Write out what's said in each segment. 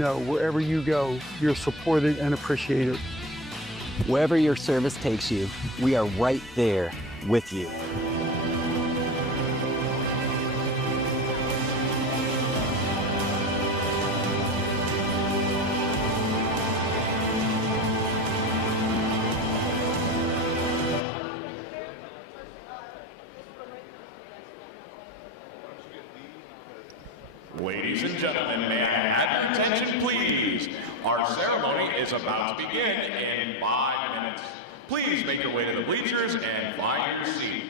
know, wherever you go, you're supported and appreciated. Wherever your service takes you, we are right there with you. Ladies and gentlemen, may I have your attention, please? Our ceremony is about to begin in 5 minutes. Please make your way to the bleachers and find your seat.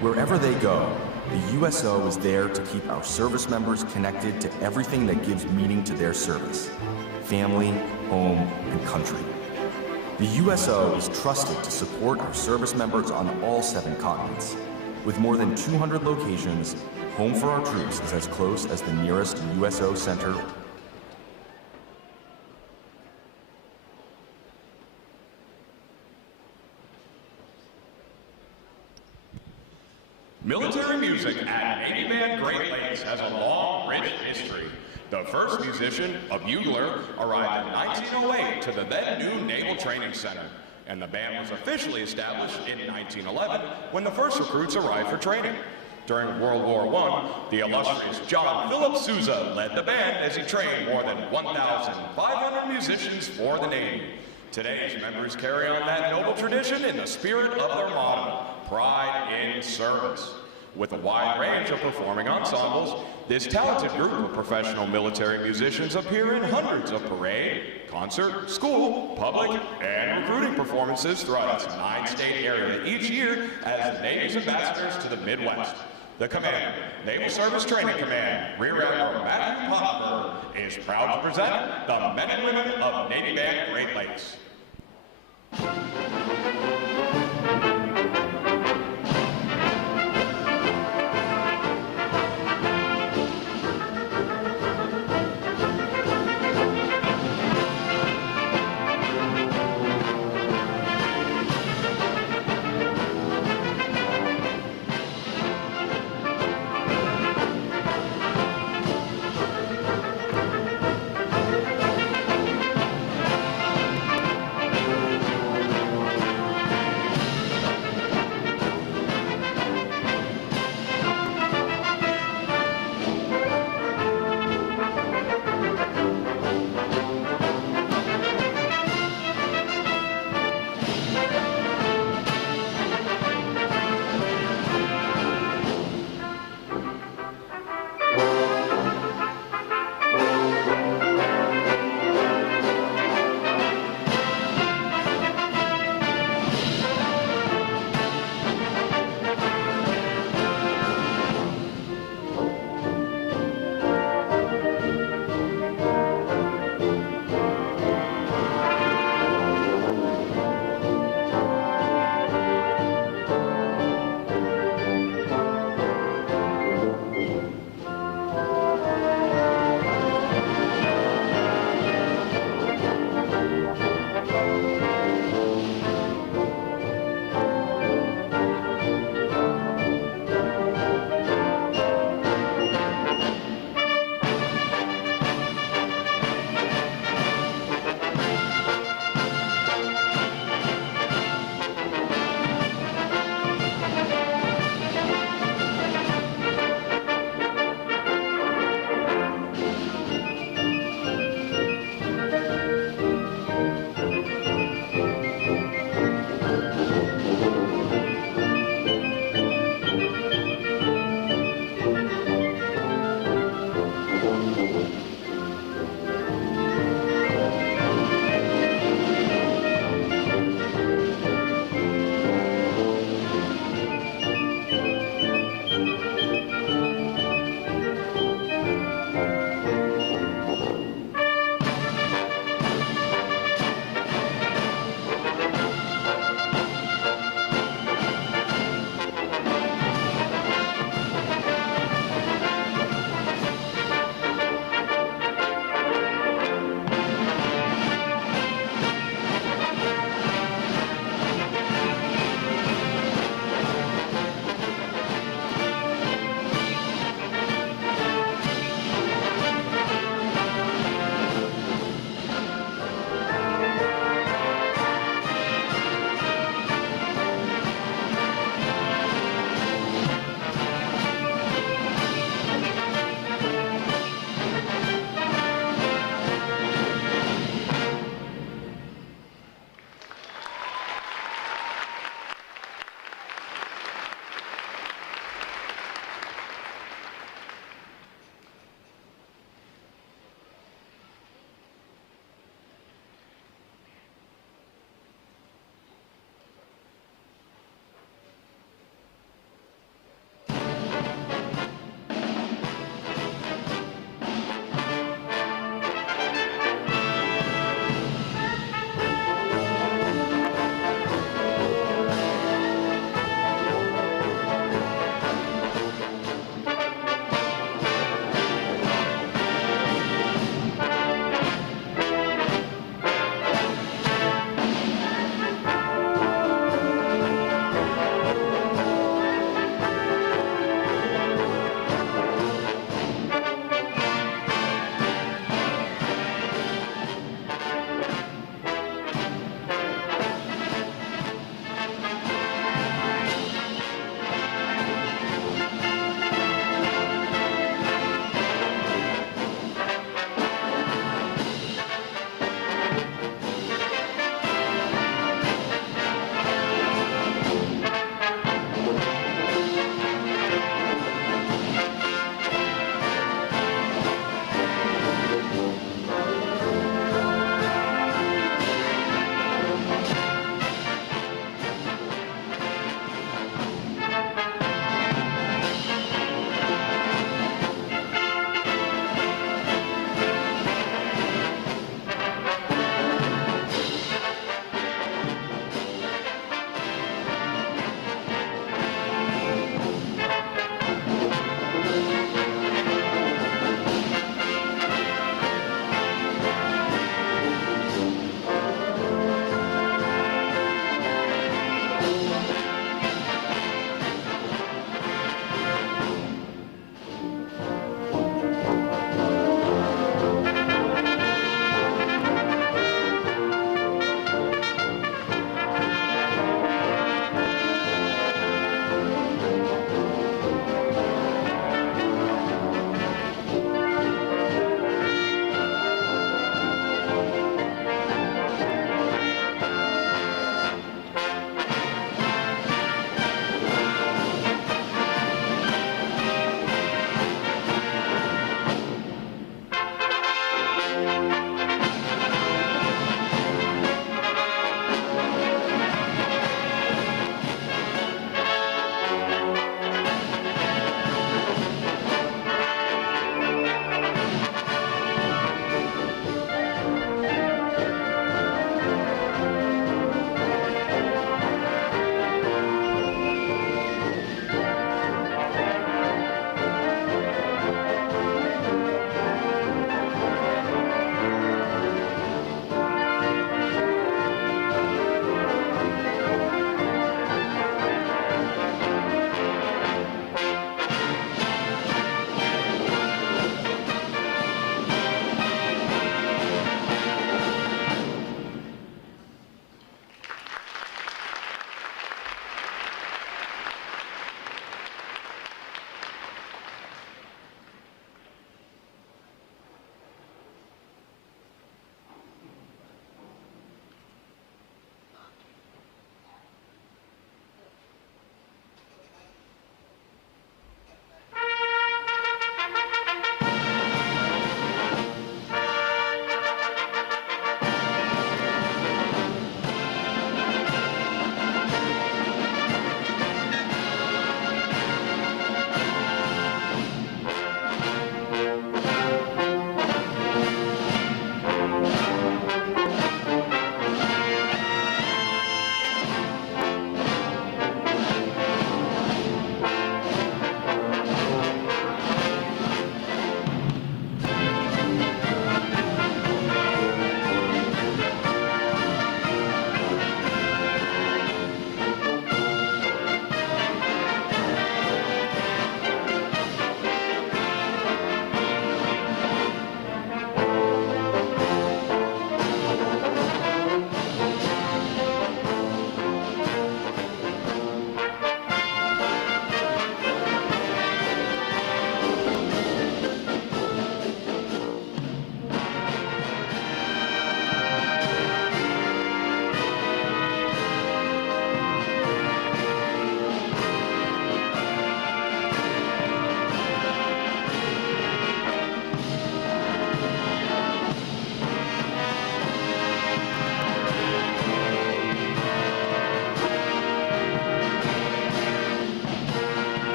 Wherever they go, the USO is there to keep our service members connected to everything that gives meaning to their service: family, home, and country. The USO is trusted to support our service members on all 7 continents. With more than 200 locations, Home for Our Troops is as close as the nearest USO center. Military music at Navy Band Great Lakes has a long, rich history. The first musician, a bugler, arrived in 1908 to the then-new Naval Training Center, and the band was officially established in 1911 when the first recruits arrived for training. During World War I, the illustrious John Philip Sousa led the band as he trained more than 1,500 musicians for the Navy. Today's members carry on that noble tradition in the spirit of their motto, Pride in Service. With a wide range of performing ensembles, this talented group of professional military musicians appear in hundreds of parade, concert, school, public, and recruiting performances throughout its 9-state area each year as the Navy's ambassadors to the Midwest. The Commander, Naval Service Training Command, Rear Admiral Matthew Pottenberg, is proud to present the men and women of Navy Band Great Lakes.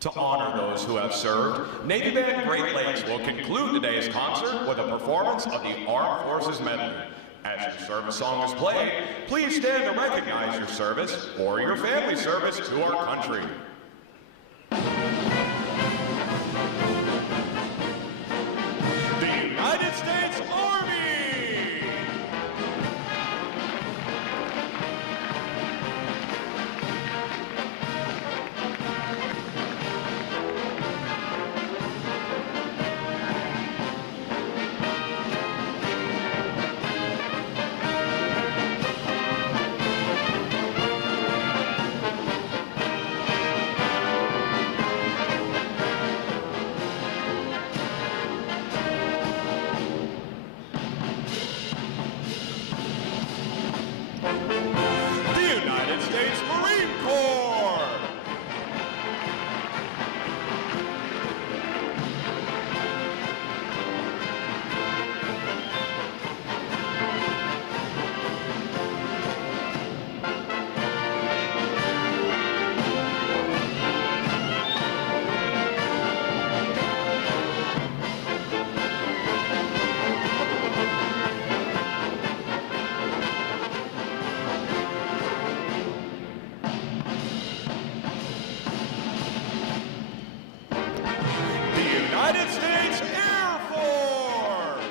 To honor those who have served, Navy Band Great Lakes will conclude today's concert with a performance of the Armed Forces Medley. As your service song is played, please stand to recognize your service or your family service to our country. The United States Army! United States Air Force!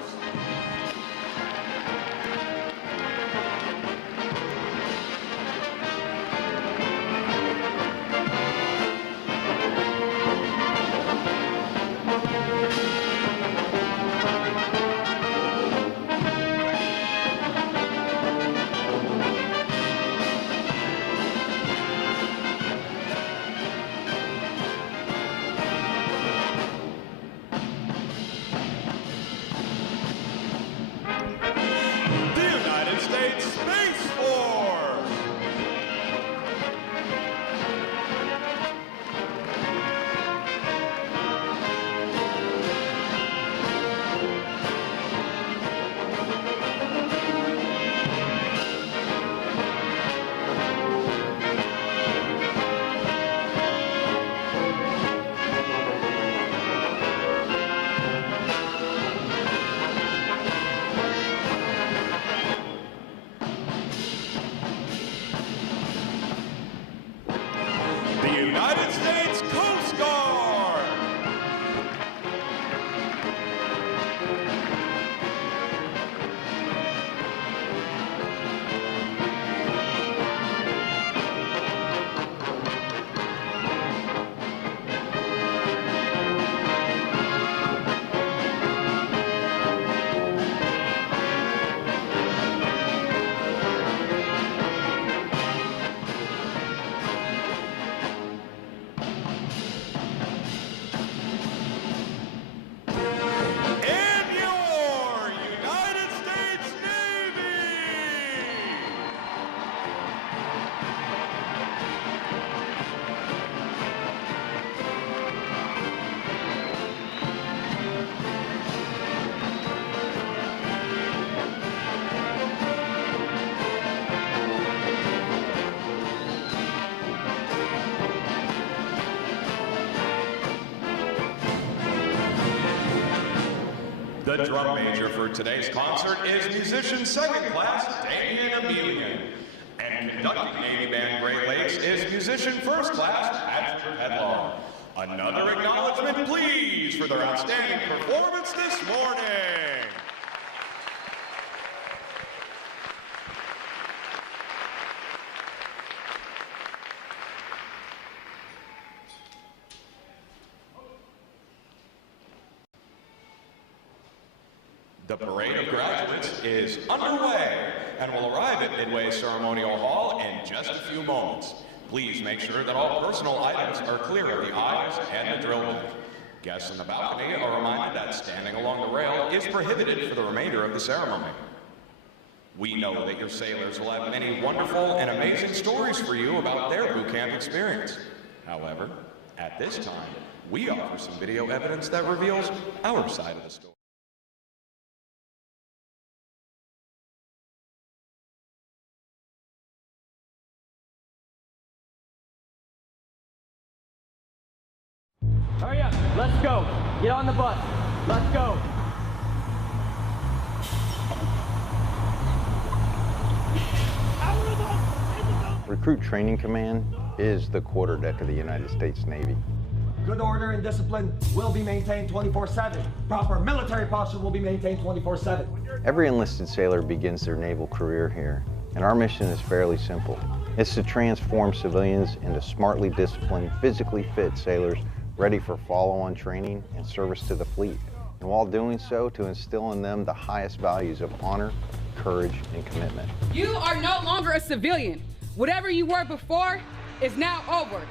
Space Force! The United States Coast Guard! The drum major for today's concert is musician second class Damian Emelian. And conducting Navy Band Great Lakes is musician first class Patrick Headlong. Another acknowledgement, please, for their outstanding performance this morning. The parade of graduates is underway and will arrive at Midway Ceremonial Hall in just a few moments. Please make sure that all personal items are clear of the aisles and the drill bit. Guests in the balcony are reminded that standing along the rail is prohibited for the remainder of the ceremony. We know that your sailors will have many wonderful and amazing stories for you about their boot camp experience. However, at this time, we offer some video evidence that reveals our side of the story. Hurry up, let's go. Get on the bus, let's go. Recruit Training Command is the quarterdeck of the United States Navy. Good order and discipline will be maintained 24/7. Proper military posture will be maintained 24/7. Every enlisted sailor begins their naval career here, and our mission is fairly simple. It's to transform civilians into smartly disciplined, physically fit sailors ready for follow-on training and service to the fleet. And while doing so, to instill in them the highest values of honor, courage, and commitment. You are no longer a civilian. Whatever you were before is now over.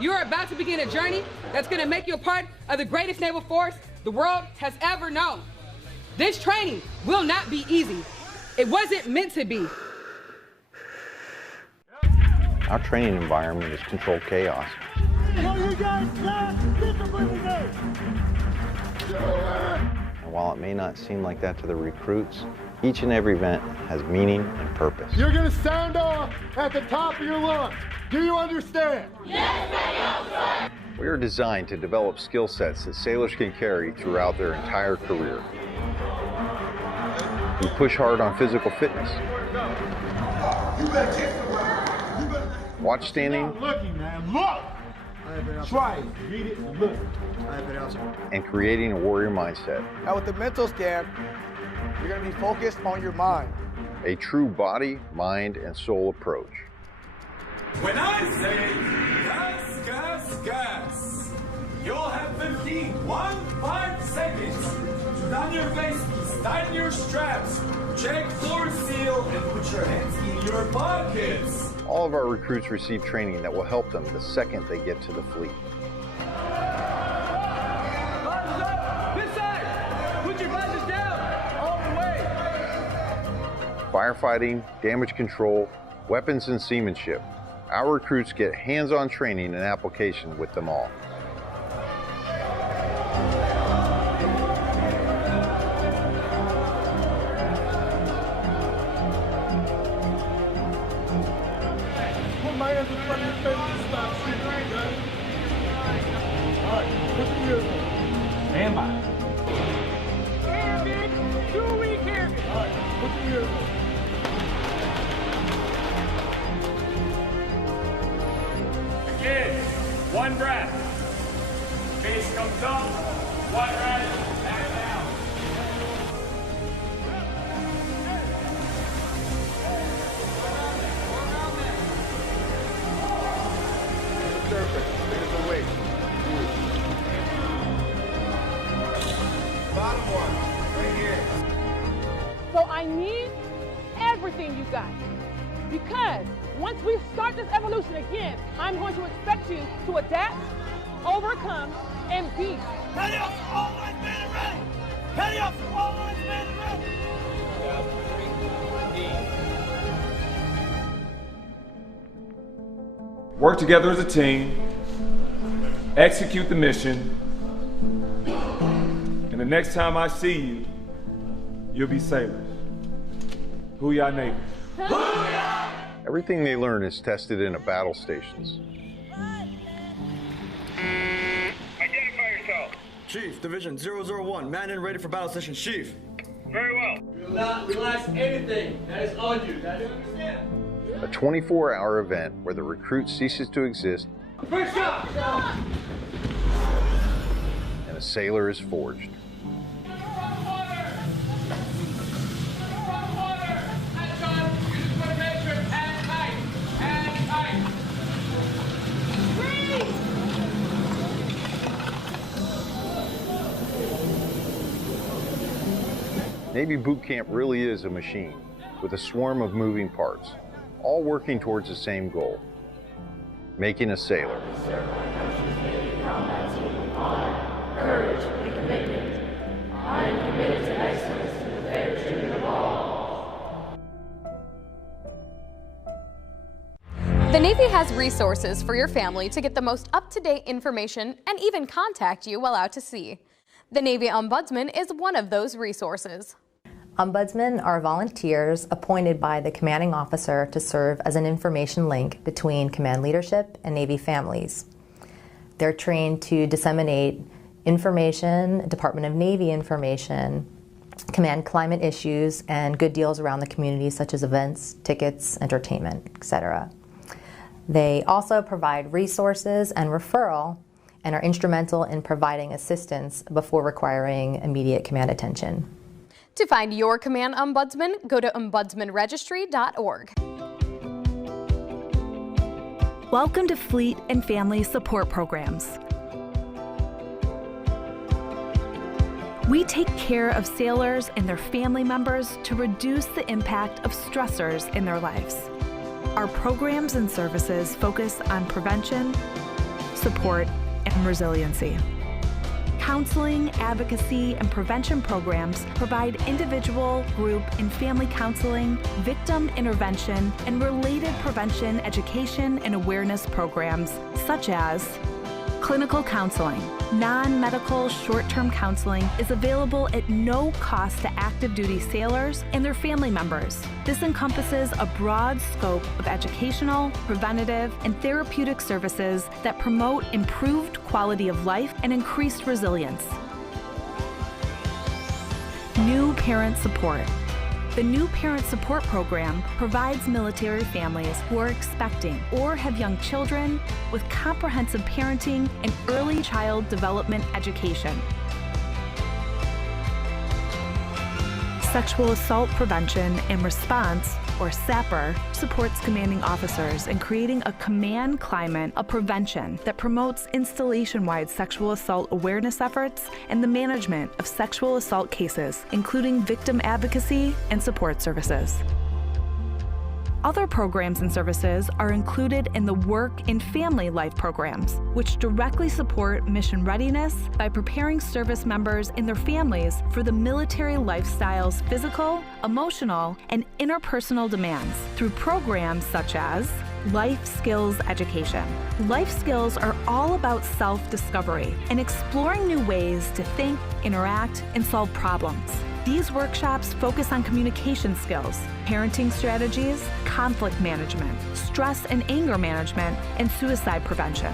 You are about to begin a journey that's going to make you a part of the greatest naval force the world has ever known. This training will not be easy. It wasn't meant to be. Our training environment is controlled chaos. And while it may not seem like that to the recruits, each and every event has meaning and purpose. You're going to sound off at the top of your lungs. Do you understand? Yes, we are designed to develop skill sets that sailors can carry throughout their entire career. We push hard on physical fitness. Watch standing. Stop looking, man. Look! Try it. Read it and look. And creating a warrior mindset. Now with the mental scan, you're going to be focused on your mind. A true body, mind, and soul approach. When I say gas, gas, gas, you'll have 15 seconds to down your faces, tighten your straps, check floor seal, and put your hands in your pockets. All of our recruits receive training that will help them the second they get to the fleet. Firefighting, damage control, weapons and seamanship. Our recruits get hands-on training and application with them all. Put my hands in front of your face and stop shooting. All right, put your ears on. Stand by. Damn it! 2 week here. All right, put your ears on. Again, one breath. Face comes up, one rise, back down. Surface, finish the weight. Bottom one, right here. So I need everything you got. Because once we start this evolution again, I'm going to expect you to adapt, overcome, and be. Ready up, all lines man and ready. Ready up, all lines man and ready. Work together as a team, execute the mission, and the next time I see you, you'll be sailors. Who y'all neighbors? Everything they learn is tested in a battle stations. Identify yourself. Chief, Division 001, man and ready for battle session, Chief. Very well. Do not relax anything that is on you. Now, do you understand? A 24-hour event where the recruit ceases to exist First shot! and a sailor is forged. Navy boot camp really is a machine with a swarm of moving parts, all working towards the same goal, making a sailor. The Navy has resources for your family to get the most up-to-date information and even contact you while out to sea. The Navy Ombudsman is one of those resources. Ombudsmen are volunteers appointed by the commanding officer to serve as an information link between command leadership and Navy families. They're trained to disseminate information, Department of Navy information, command climate issues, and good deals around the community, such as events, tickets, entertainment, etc. They also provide resources and referral and are instrumental in providing assistance before requiring immediate command attention. To find your command ombudsman, go to ombudsmanregistry.org. Welcome to Fleet and Family Support Programs. We take care of sailors and their family members to reduce the impact of stressors in their lives. Our programs and services focus on prevention, support, and resiliency. Counseling, advocacy, and prevention programs provide individual, group, and family counseling, victim intervention, and related prevention, education, and awareness programs such as clinical counseling. Non-medical short-term counseling is available at no cost to active duty sailors and their family members. This encompasses a broad scope of educational, preventative, and therapeutic services that promote improved quality of life and increased resilience. New parent support. The New Parent Support Program provides military families who are expecting or have young children with comprehensive parenting and early child development education. Sexual Assault Prevention and Response, or SAPR, supports commanding officers in creating a command climate of prevention that promotes installation-wide sexual assault awareness efforts and the management of sexual assault cases, including victim advocacy and support services. Other programs and services are included in the Work and Family Life programs, which directly support mission readiness by preparing service members and their families for the military lifestyle's physical, emotional, and interpersonal demands through programs such as Life Skills Education. Life skills are all about self-discovery and exploring new ways to think, interact, and solve problems. These workshops focus on communication skills, parenting strategies, conflict management, stress and anger management, and suicide prevention.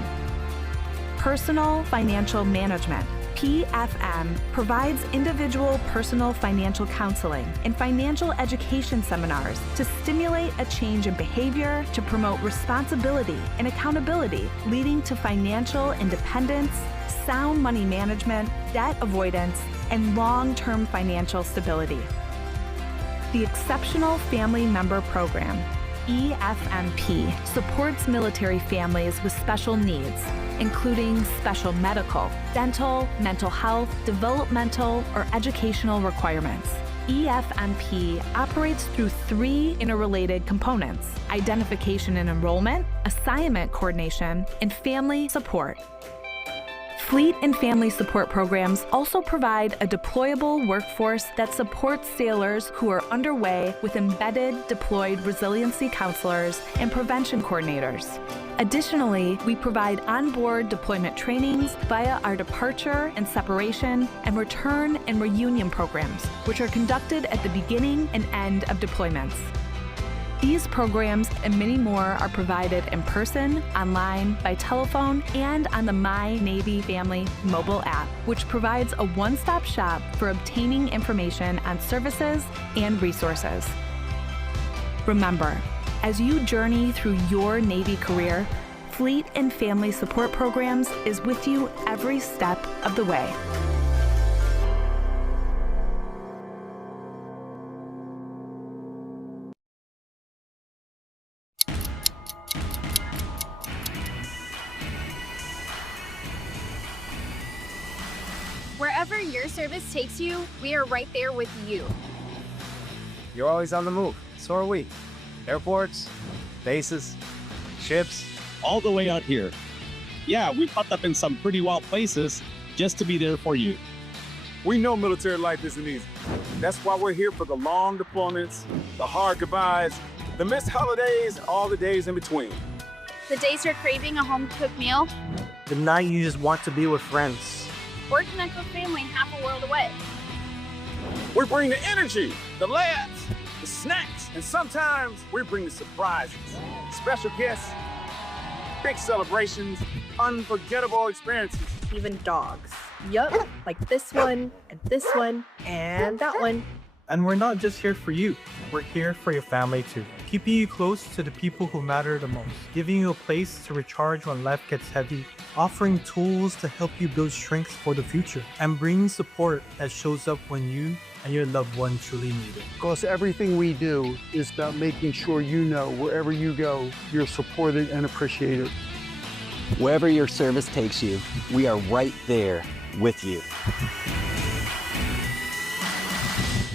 Personal Financial Management, PFM, provides individual personal financial counseling and financial education seminars to stimulate a change in behavior to promote responsibility and accountability, leading to financial independence, sound money management, debt avoidance, and long-term financial stability. The Exceptional Family Member Program, EFMP, supports military families with special needs, including special medical, dental, mental health, developmental, or educational requirements. EFMP operates through 3 interrelated components: identification and enrollment, assignment coordination, and family support. Fleet and family support programs also provide a deployable workforce that supports sailors who are underway with embedded deployed resiliency counselors and prevention coordinators. Additionally, we provide onboard deployment trainings via our departure and separation and return and reunion programs, which are conducted at the beginning and end of deployments. These programs and many more are provided in person, online, by telephone, and on the My Navy Family mobile app, which provides a one-stop shop for obtaining information on services and resources. Remember, as you journey through your Navy career, Fleet and Family Support Programs is with you every step of the way. Wherever your service takes you, we are right there with you. You're always on the move. So are we. Airports, bases, ships. All the way out here. Yeah, we popped up in some pretty wild places just to be there for you. We know military life isn't easy. That's why we're here for the long deployments, the hard goodbyes, the missed holidays, and all the days in between. The days you're craving a home-cooked meal, The night you just want to be with friends. or connect with family half a world away. We bring the energy, the laughs, the snacks, and sometimes we bring the surprises, special guests, big celebrations, unforgettable experiences. Even dogs. Yup, like this one, and that one. And we're not just here for you. We're here for your family too. Keeping you close to the people who matter the most. Giving you a place to recharge when life gets heavy. Offering tools to help you build strength for the future. And bringing support that shows up when you and your loved one truly need it. Because everything we do is about making sure you know wherever you go, you're supported and appreciated. Wherever your service takes you, we are right there with you.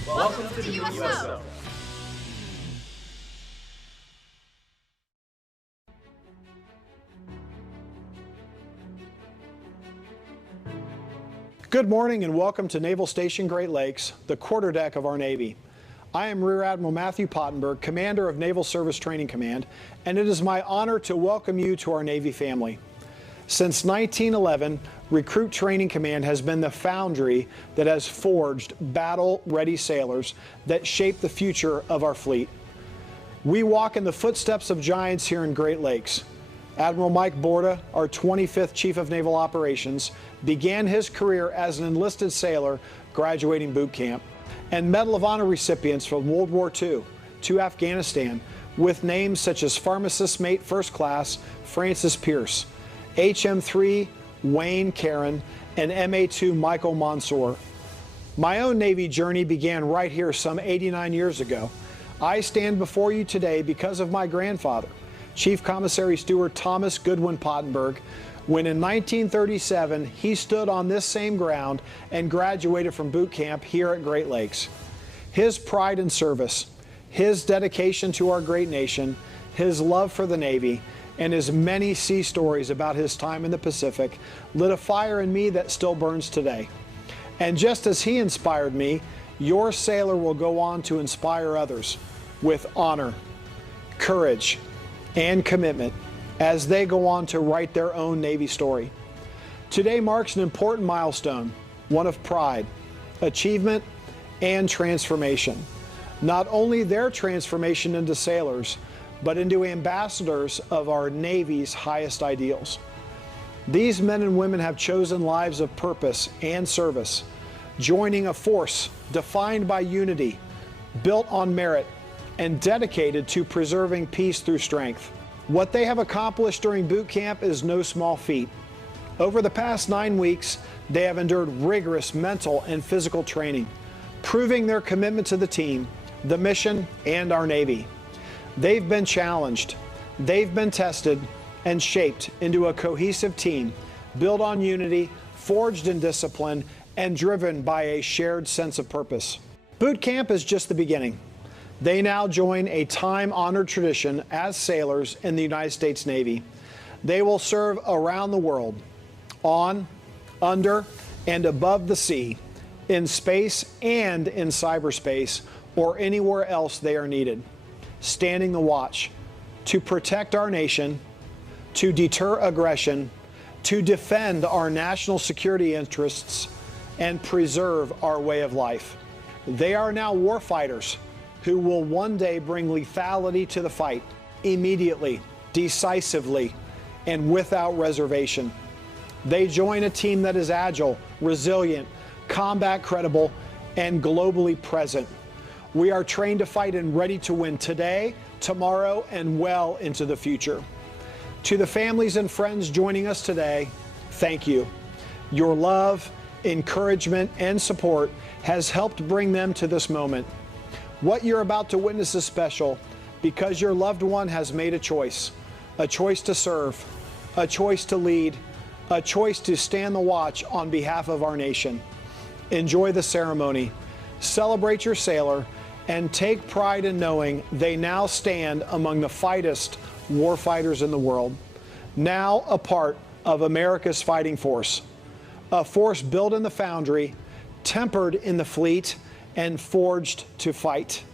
Welcome to the USO. Good morning and welcome to Naval Station Great Lakes, the quarterdeck of our Navy. I am Rear Admiral Matthew Pottenberg, Commander of Naval Service Training Command, and it is my honor to welcome you to our Navy family. Since 1911, Recruit Training Command has been the foundry that has forged battle-ready sailors that shape the future of our fleet. We walk in the footsteps of giants here in Great Lakes. Admiral Mike Borda, our 25th Chief of Naval Operations, began his career as an enlisted sailor graduating boot camp, and Medal of Honor recipients from World War II to Afghanistan with names such as Pharmacist Mate First Class Francis Pierce, HM3 Wayne Caron, and MA2 Michael Mansour. My own Navy journey began right here some 89 years ago. I stand before you today because of my grandfather, Chief Commissary Steward Thomas Goodwin Pottenberg, when in 1937 he stood on this same ground and graduated from boot camp here at Great Lakes. His pride in service, his dedication to our great nation, his love for the Navy, and his many sea stories about his time in the Pacific lit a fire in me that still burns today. And just as he inspired me, your sailor will go on to inspire others with honor, courage, and commitment as they go on to write their own Navy story. Today marks an important milestone, one of pride, achievement, and transformation. Not only their transformation into sailors, but into ambassadors of our Navy's highest ideals. These men and women have chosen lives of purpose and service, joining a force defined by unity, built on merit, and dedicated to preserving peace through strength. What they have accomplished during boot camp is no small feat. Over the past 9 weeks, they have endured rigorous mental and physical training, proving their commitment to the team, the mission, and our Navy. They've been challenged, they've been tested, and shaped into a cohesive team, built on unity, forged in discipline, and driven by a shared sense of purpose. Boot camp is just the beginning. They now join a time-honored tradition as sailors in the United States Navy. They will serve around the world, on, under, and above the sea, in space and in cyberspace, or anywhere else they are needed, standing the watch to protect our nation, to deter aggression, to defend our national security interests, and preserve our way of life. They are now warfighters who will one day bring lethality to the fight, immediately, decisively, and without reservation. They join a team that is agile, resilient, combat credible, and globally present. We are trained to fight and ready to win today, tomorrow, and well into the future. To the families and friends joining us today, thank you. Your love, encouragement, and support has helped bring them to this moment. What you're about to witness is special because your loved one has made a choice to serve, a choice to lead, a choice to stand the watch on behalf of our nation. Enjoy the ceremony, celebrate your sailor, and take pride in knowing they now stand among the finest warfighters in the world, now a part of America's fighting force, a force built in the foundry, tempered in the fleet, and forged to fight.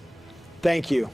Thank you.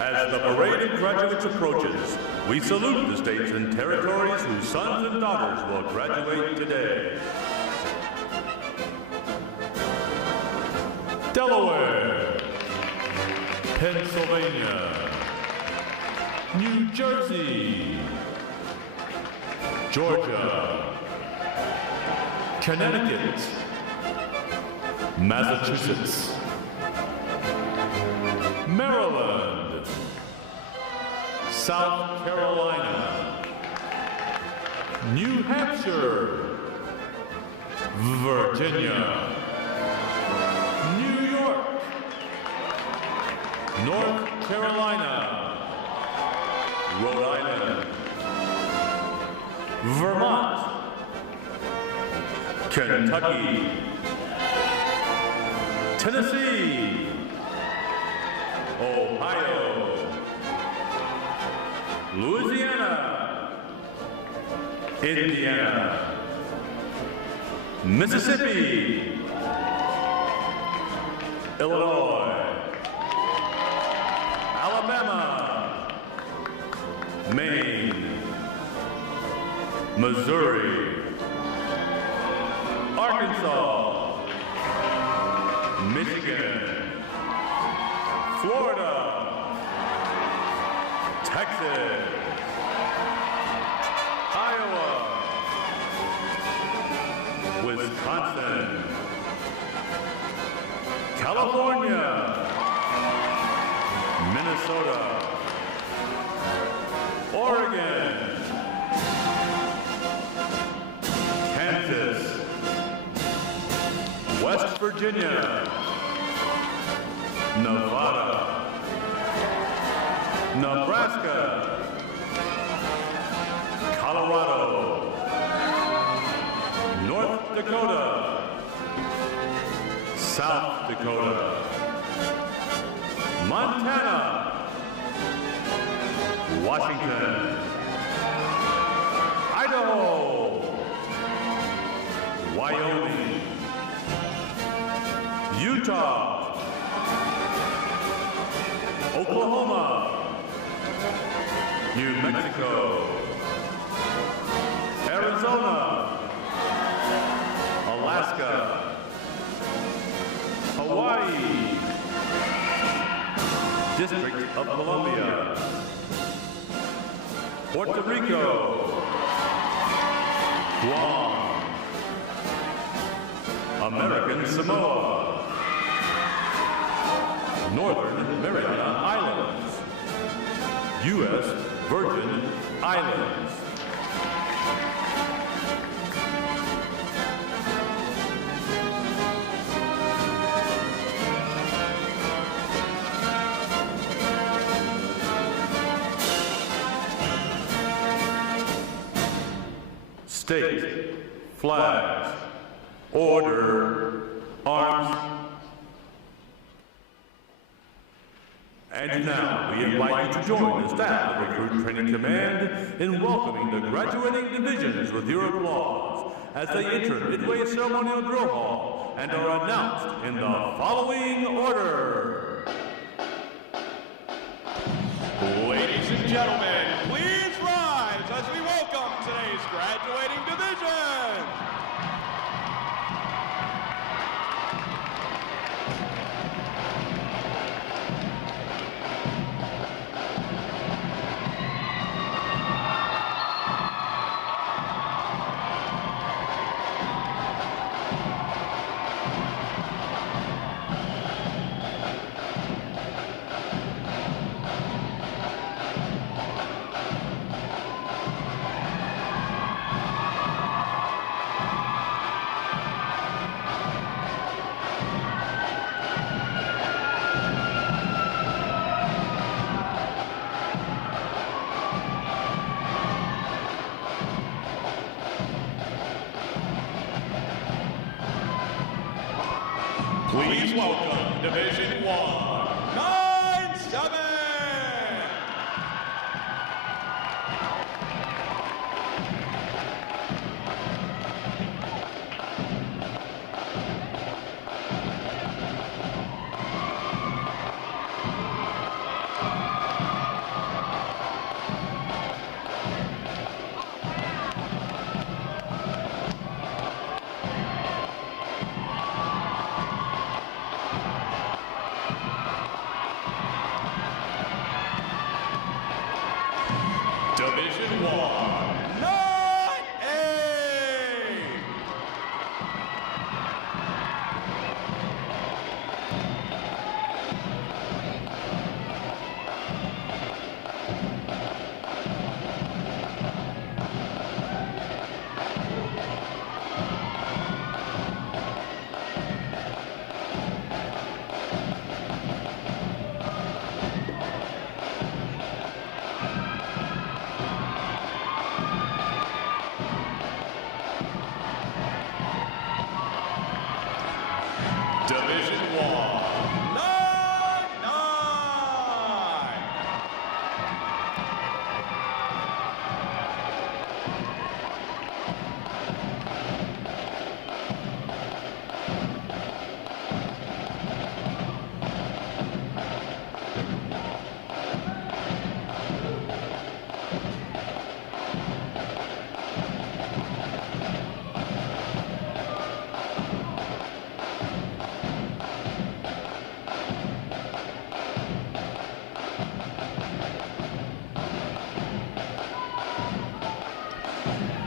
As the parade of graduates approaches, we salute the states and territories whose sons and daughters will graduate today. Delaware, Pennsylvania, New Jersey, Georgia, Connecticut, Massachusetts, Maryland, South Carolina, New Hampshire, Virginia, New York, North Carolina, Rhode Island, Vermont, Kentucky, Tennessee, Ohio, Louisiana, Indiana, Mississippi, Illinois, Alabama, Maine, Missouri, Arkansas, Michigan, Florida, Texas, Iowa, Wisconsin, California, Minnesota, Oregon, Kansas, West Virginia, Nevada, Nebraska, Colorado, North Dakota, South Dakota, Montana, Washington, Idaho, Wyoming, Utah, Oklahoma, New Mexico, Arizona, Alaska, Hawaii, District of Columbia, Puerto Rico, Guam, American Samoa, Northern Mariana Islands, U.S. Virgin Islands. State, flags, order, arms. And now we invite you to join the staff of Recruit Training Command in welcoming the graduating divisions with your applause as they enter Midway Ceremonial Drill Hall and are announced in the following order. Ladies and gentlemen, please rise as we welcome today's graduating division. Please welcome Division 197. Division 1. Division 1.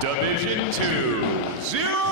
Division 2, 0-1.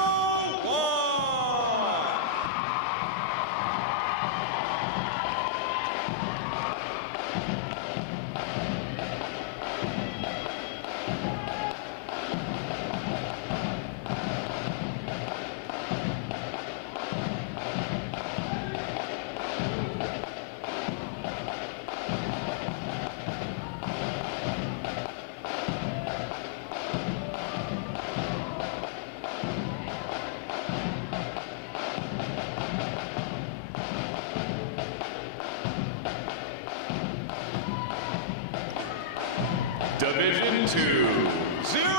Division 2, 0-2.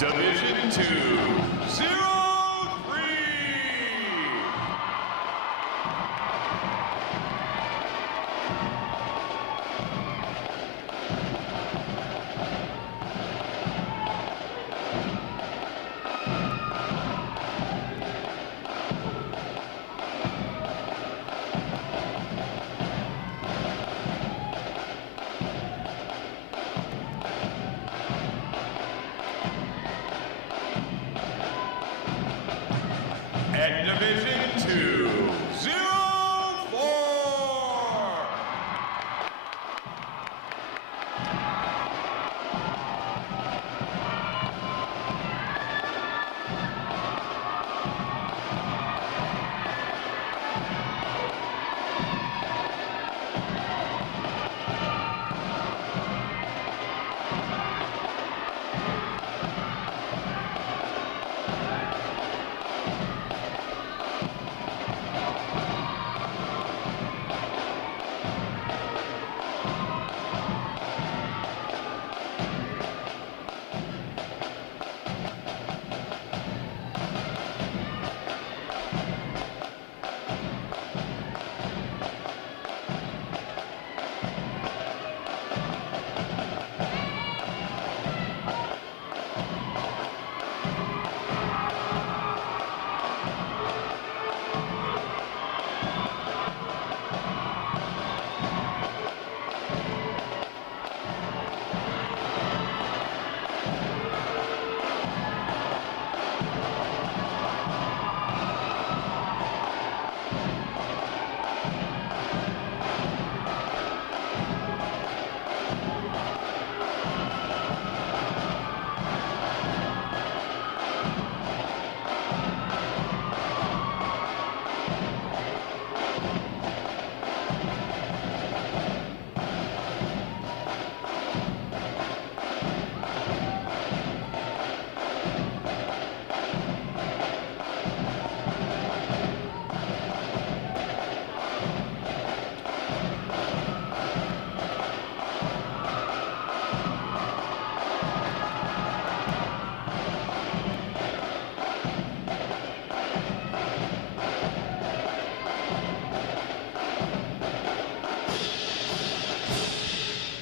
Division 2, 0-3. And Division 2, 0-4.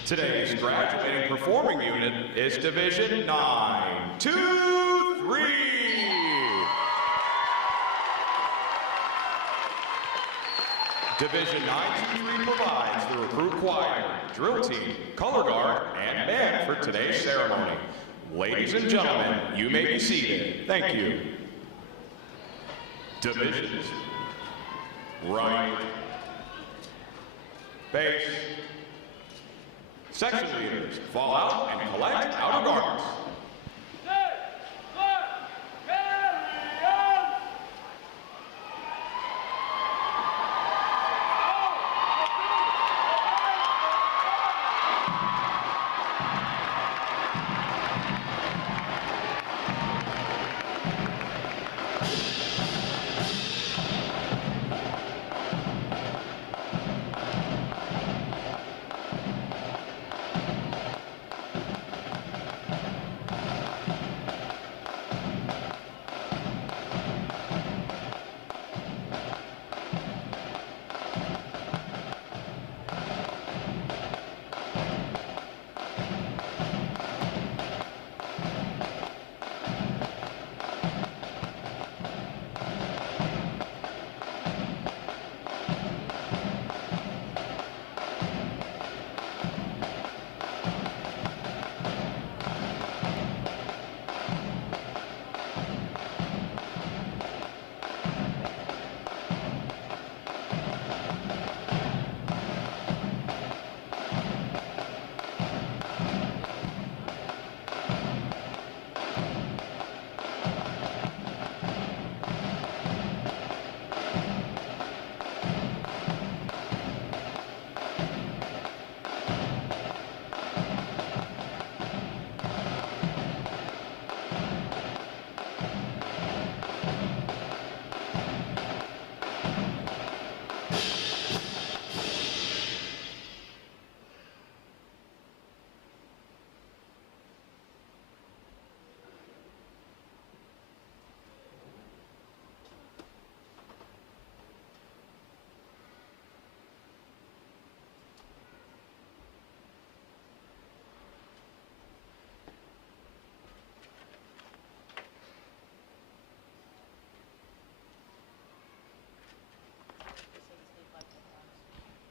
Today's graduating performing unit is Division 923. Division 923 provides the recruit choir, drill team, color guard, and band for today's ceremony. Ladies and gentlemen, you may be seated. Thank you. Divisions. Right. Base. Section leaders, fall out and collect outer garments.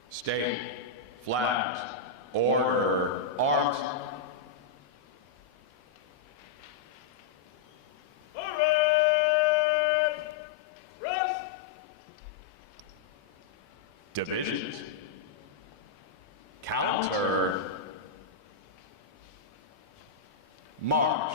State, flags, order, arms. Divisions. Counter. March.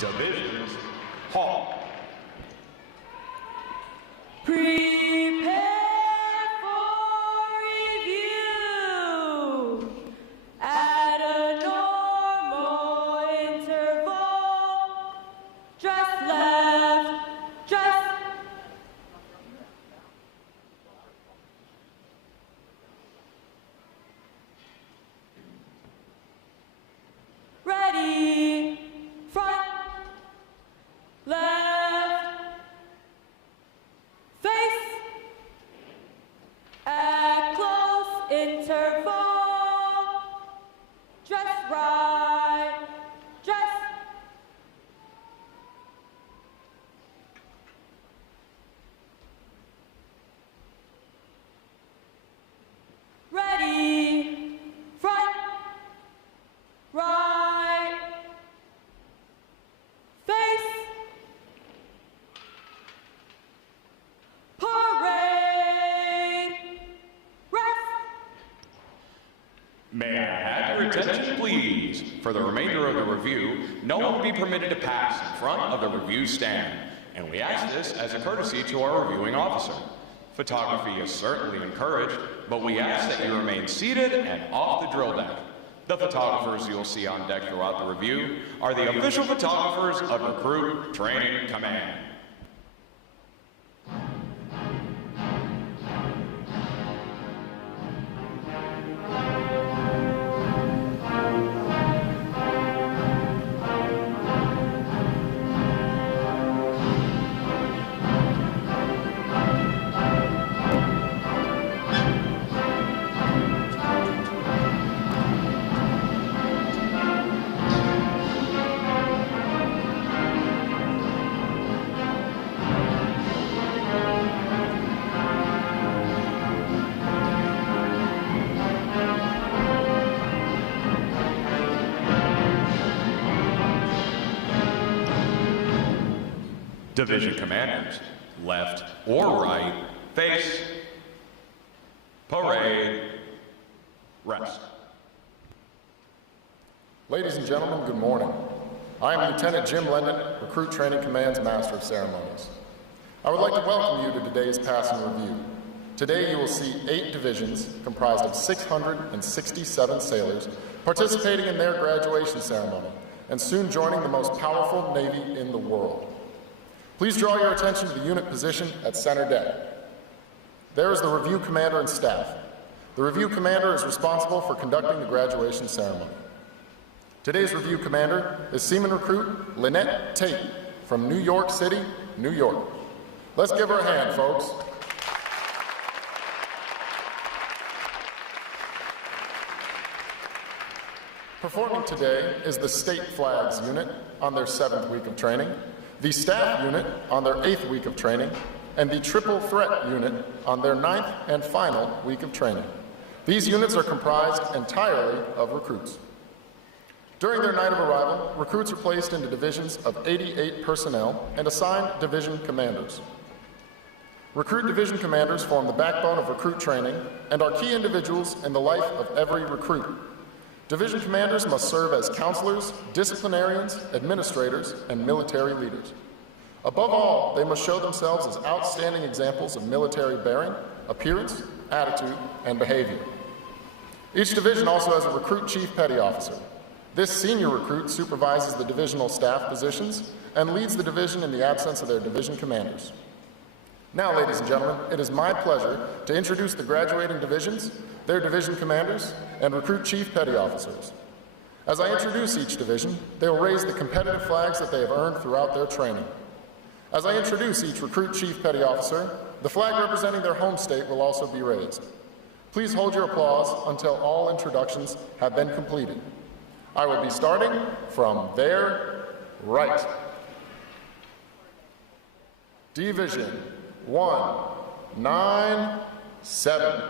Divisions, halt. Prepare for review at a normal interval. Dress left, dress. Ready, front. Left, face, at close interval, dress right, dress, ready, front, right, face, May I have your attention, please? For the remainder of the review, no one will be permitted to pass in front of the review stand, and we ask this as a courtesy to our reviewing officer. Photography is certainly encouraged, but we ask that you remain seated and off the drill deck. The photographers you'll see on deck throughout the review are the official photographers of Recruit Training Command. Division commanders, left or right, face, parade, rest. Ladies and gentlemen, good morning. I am Lieutenant Jim Lendon, Recruit Training Command's Master of Ceremonies. I would like to welcome you to today's passing review. Today you will see 8 divisions comprised of 667 sailors participating in their graduation ceremony and soon joining the most powerful Navy in the world. Please draw your attention to the unit position at center deck. There is the review commander and staff. The review commander is responsible for conducting the graduation ceremony. Today's review commander is Seaman Recruit Lynette Tate from New York City, New York. Let's give her a hand, folks. Performing today is the State Flags unit on their 7th week of training, the Staff unit on their 8th week of training, and the Triple Threat unit on their 9th and final week of training. These units are comprised entirely of recruits. During their night of arrival, recruits are placed into divisions of 88 personnel and assigned division commanders. Recruit division commanders form the backbone of recruit training and are key individuals in the life of every recruit. Division commanders must serve as counselors, disciplinarians, administrators, and military leaders. Above all, they must show themselves as outstanding examples of military bearing, appearance, attitude, and behavior. Each division also has a recruit chief petty officer. This senior recruit supervises the divisional staff positions and leads the division in the absence of their division commanders. Now, ladies and gentlemen, it is my pleasure to introduce the graduating divisions, their division commanders, and recruit chief petty officers. As I introduce each division, they will raise the competitive flags that they have earned throughout their training. As I introduce each recruit chief petty officer, the flag representing their home state will also be raised. Please hold your applause until all introductions have been completed. I will be starting from their right. Division 197.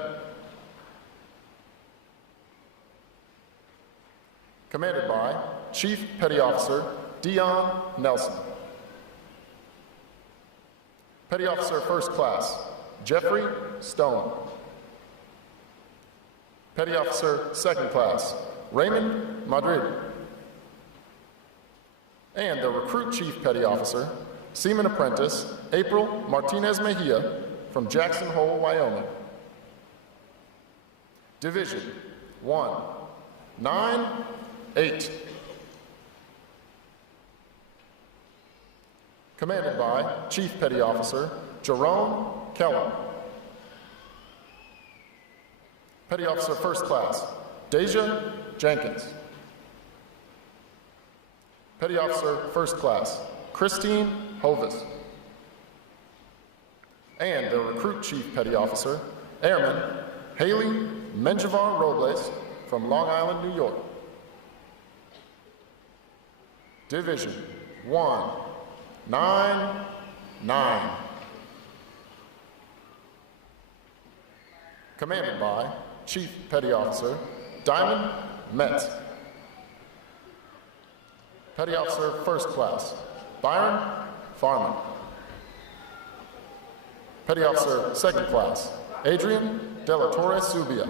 Commanded by Chief Petty Officer Dion Nelson. Petty Officer First Class Jeffrey Stone. Petty Officer Second Class Raymond Madrid. And the Recruit Chief Petty Officer, Seaman Apprentice April Martinez Mejia from Jackson Hole, Wyoming. Division 198. Commanded by Chief Petty Officer Jerome Kellum. Petty Officer First Class Deja Jenkins. Petty Officer First Class Christine Hovis. And the Recruit Chief Petty Officer, Airman Haley Menjivar Robles from Long Island, New York. Division 199. Commanded by Chief Petty Officer Diamond Metz. Petty Officer First Class Byron Farman. Petty Officer Second Class Adrian De La Torre Subia.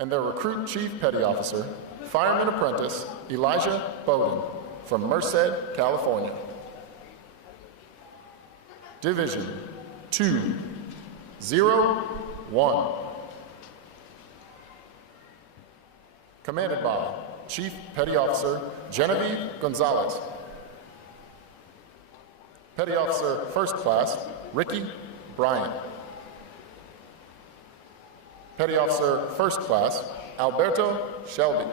And their Recruit Chief Petty Officer, Fireman Apprentice Elijah Bowden from Merced, California. Division 201. Commanded by Chief Petty Officer Genevieve Gonzalez. Petty Officer First Class Ricky Bryant. Petty Officer First Class Alberto Shelby.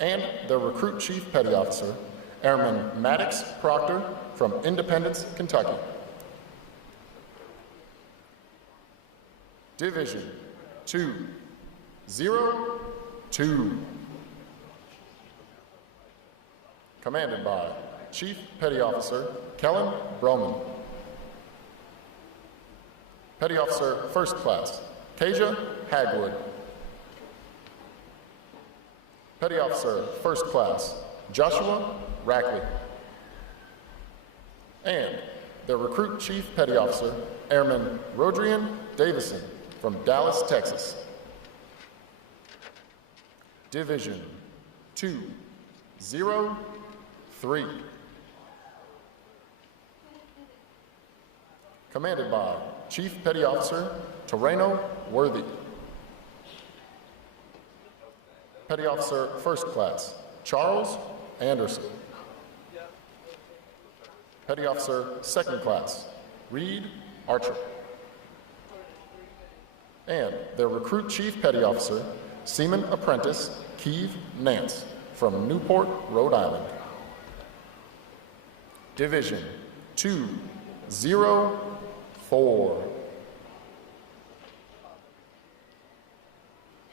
And their Recruit Chief Petty Officer, Airman Maddox Proctor from Independence, Kentucky. Division 202. Commanded by Chief Petty Officer Kellen Broman. Petty Officer First Class Kasia Hagwood. Petty Officer First Class Joshua Rackley. And their Recruit Chief Petty Officer, Airman Rodrian Davison from Dallas, Texas. Division 203. Commanded by Chief Petty Officer Toreno Worthy. Petty Officer First Class Charles Anderson. Petty Officer Second Class Reed Archer. And their Recruit Chief Petty Officer, Seaman Apprentice Keeve Nance from Newport, Rhode Island. Division 204.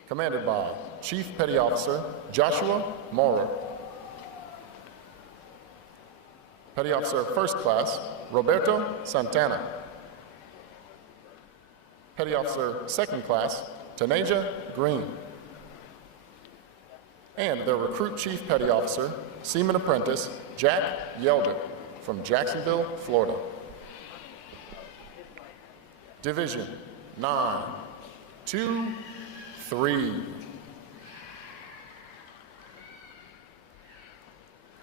Commanded by Chief Petty Officer Joshua Maurer. Petty Officer First Class Roberto Santana. Petty Officer Second Class Tanaja Green. And their Recruit Chief Petty Officer, Seaman Apprentice Jack Yelder from Jacksonville, Florida. Division 923.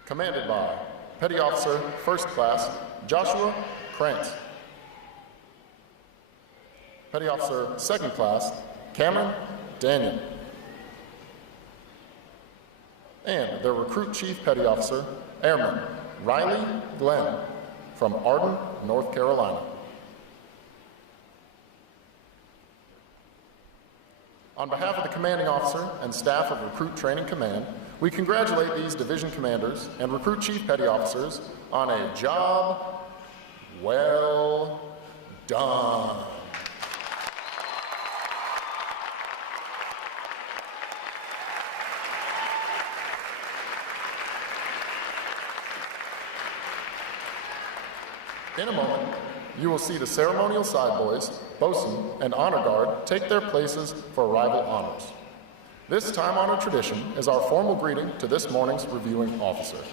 Commanded by Petty Officer First Class Joshua Krantz. Petty Officer Second Class Cameron Daniel. And their Recruit Chief Petty Officer, Airman Riley Glenn from Arden, North Carolina. On behalf of the Commanding Officer and staff of Recruit Training Command, we congratulate these Division Commanders and Recruit Chief Petty Officers on a job well done. In a moment, you will see the ceremonial side boys, bosun, and honor guard take their places for arrival honors. This time-honored tradition is our formal greeting to this morning's reviewing officer.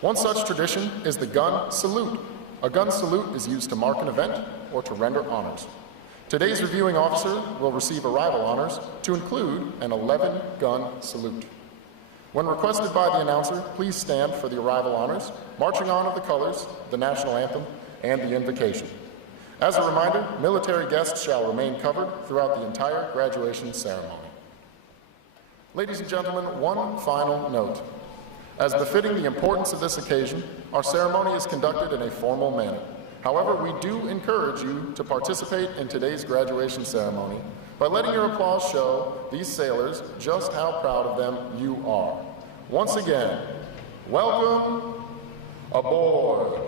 One such tradition is the gun salute. A gun salute is used to mark an event or to render honors. Today's reviewing officer will receive arrival honors to include an 11-gun salute. When requested by the announcer, please stand for the arrival honors, marching on of the colors, the national anthem, and the invocation. As a reminder, military guests shall remain covered throughout the entire graduation ceremony. Ladies and gentlemen, one final note. As befitting the importance of this occasion, our ceremony is conducted in a formal manner. However, we do encourage you to participate in today's graduation ceremony by letting your applause show these sailors just how proud of them you are. Once again, welcome aboard.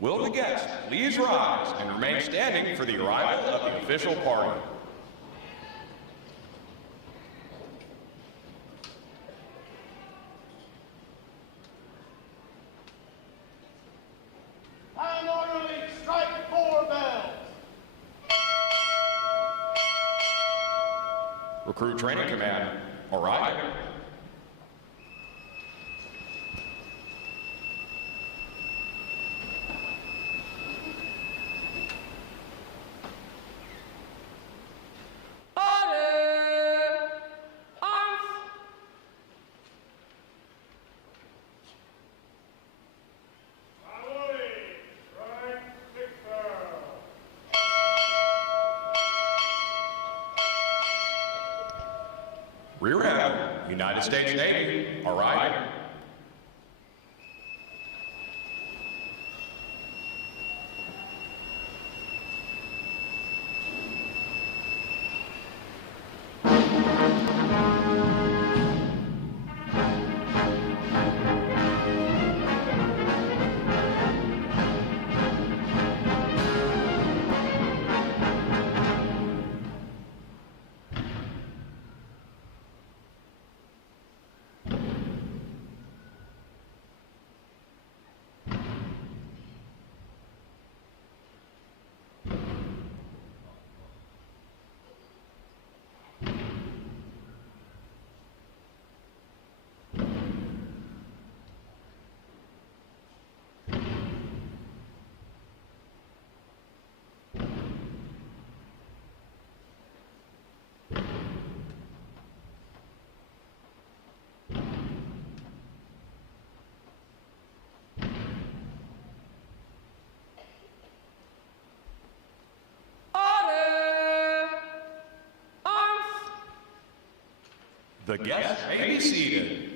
Will the guests please rise and remain standing for the arrival of the official party? And orderly, strike 4 bells. Recruit Training Command, arrive. Rear Admiral, United States Navy, arrive. The guests may be seated.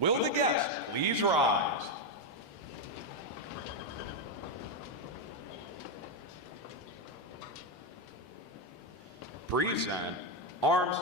Will the guests please rise? Present arms.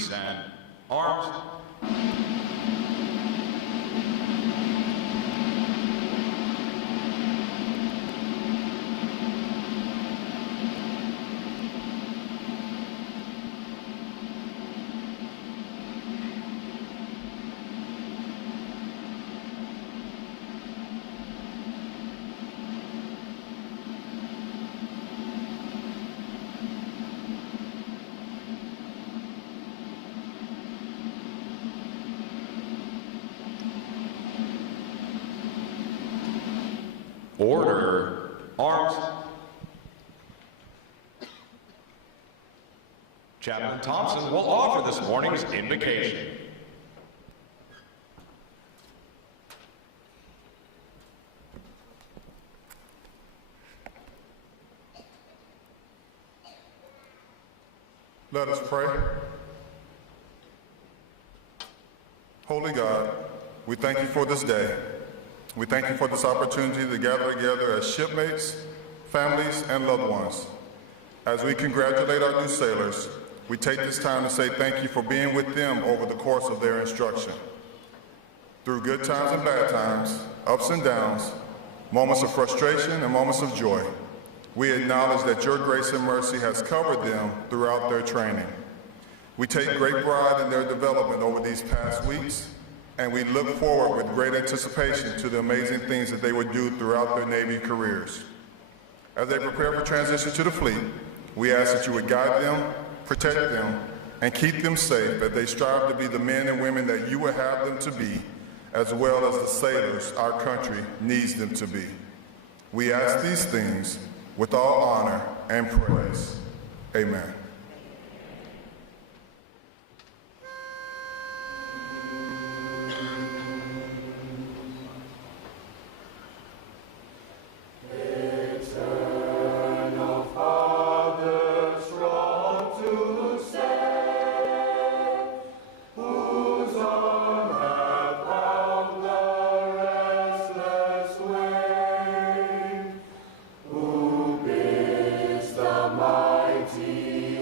release and arms. Order, arms. Chaplain Thompson will offer this morning's invocation. Let us pray. Holy God, we thank you for this day. We thank you for this opportunity to gather together as shipmates, families, and loved ones. As we congratulate our new sailors, we take this time to say thank you for being with them over the course of their instruction. Through good times and bad times, ups and downs, moments of frustration and moments of joy, we acknowledge that your grace and mercy has covered them throughout their training. We take great pride in their development over these past weeks, and we look forward with great anticipation to the amazing things that they will do throughout their Navy careers. As they prepare for transition to the fleet, we ask that you would guide them, protect them, and keep them safe as they strive to be the men and women that you would have them to be, as well as the sailors our country needs them to be. We ask these things with all honor and praise. Amen. Who bids the mighty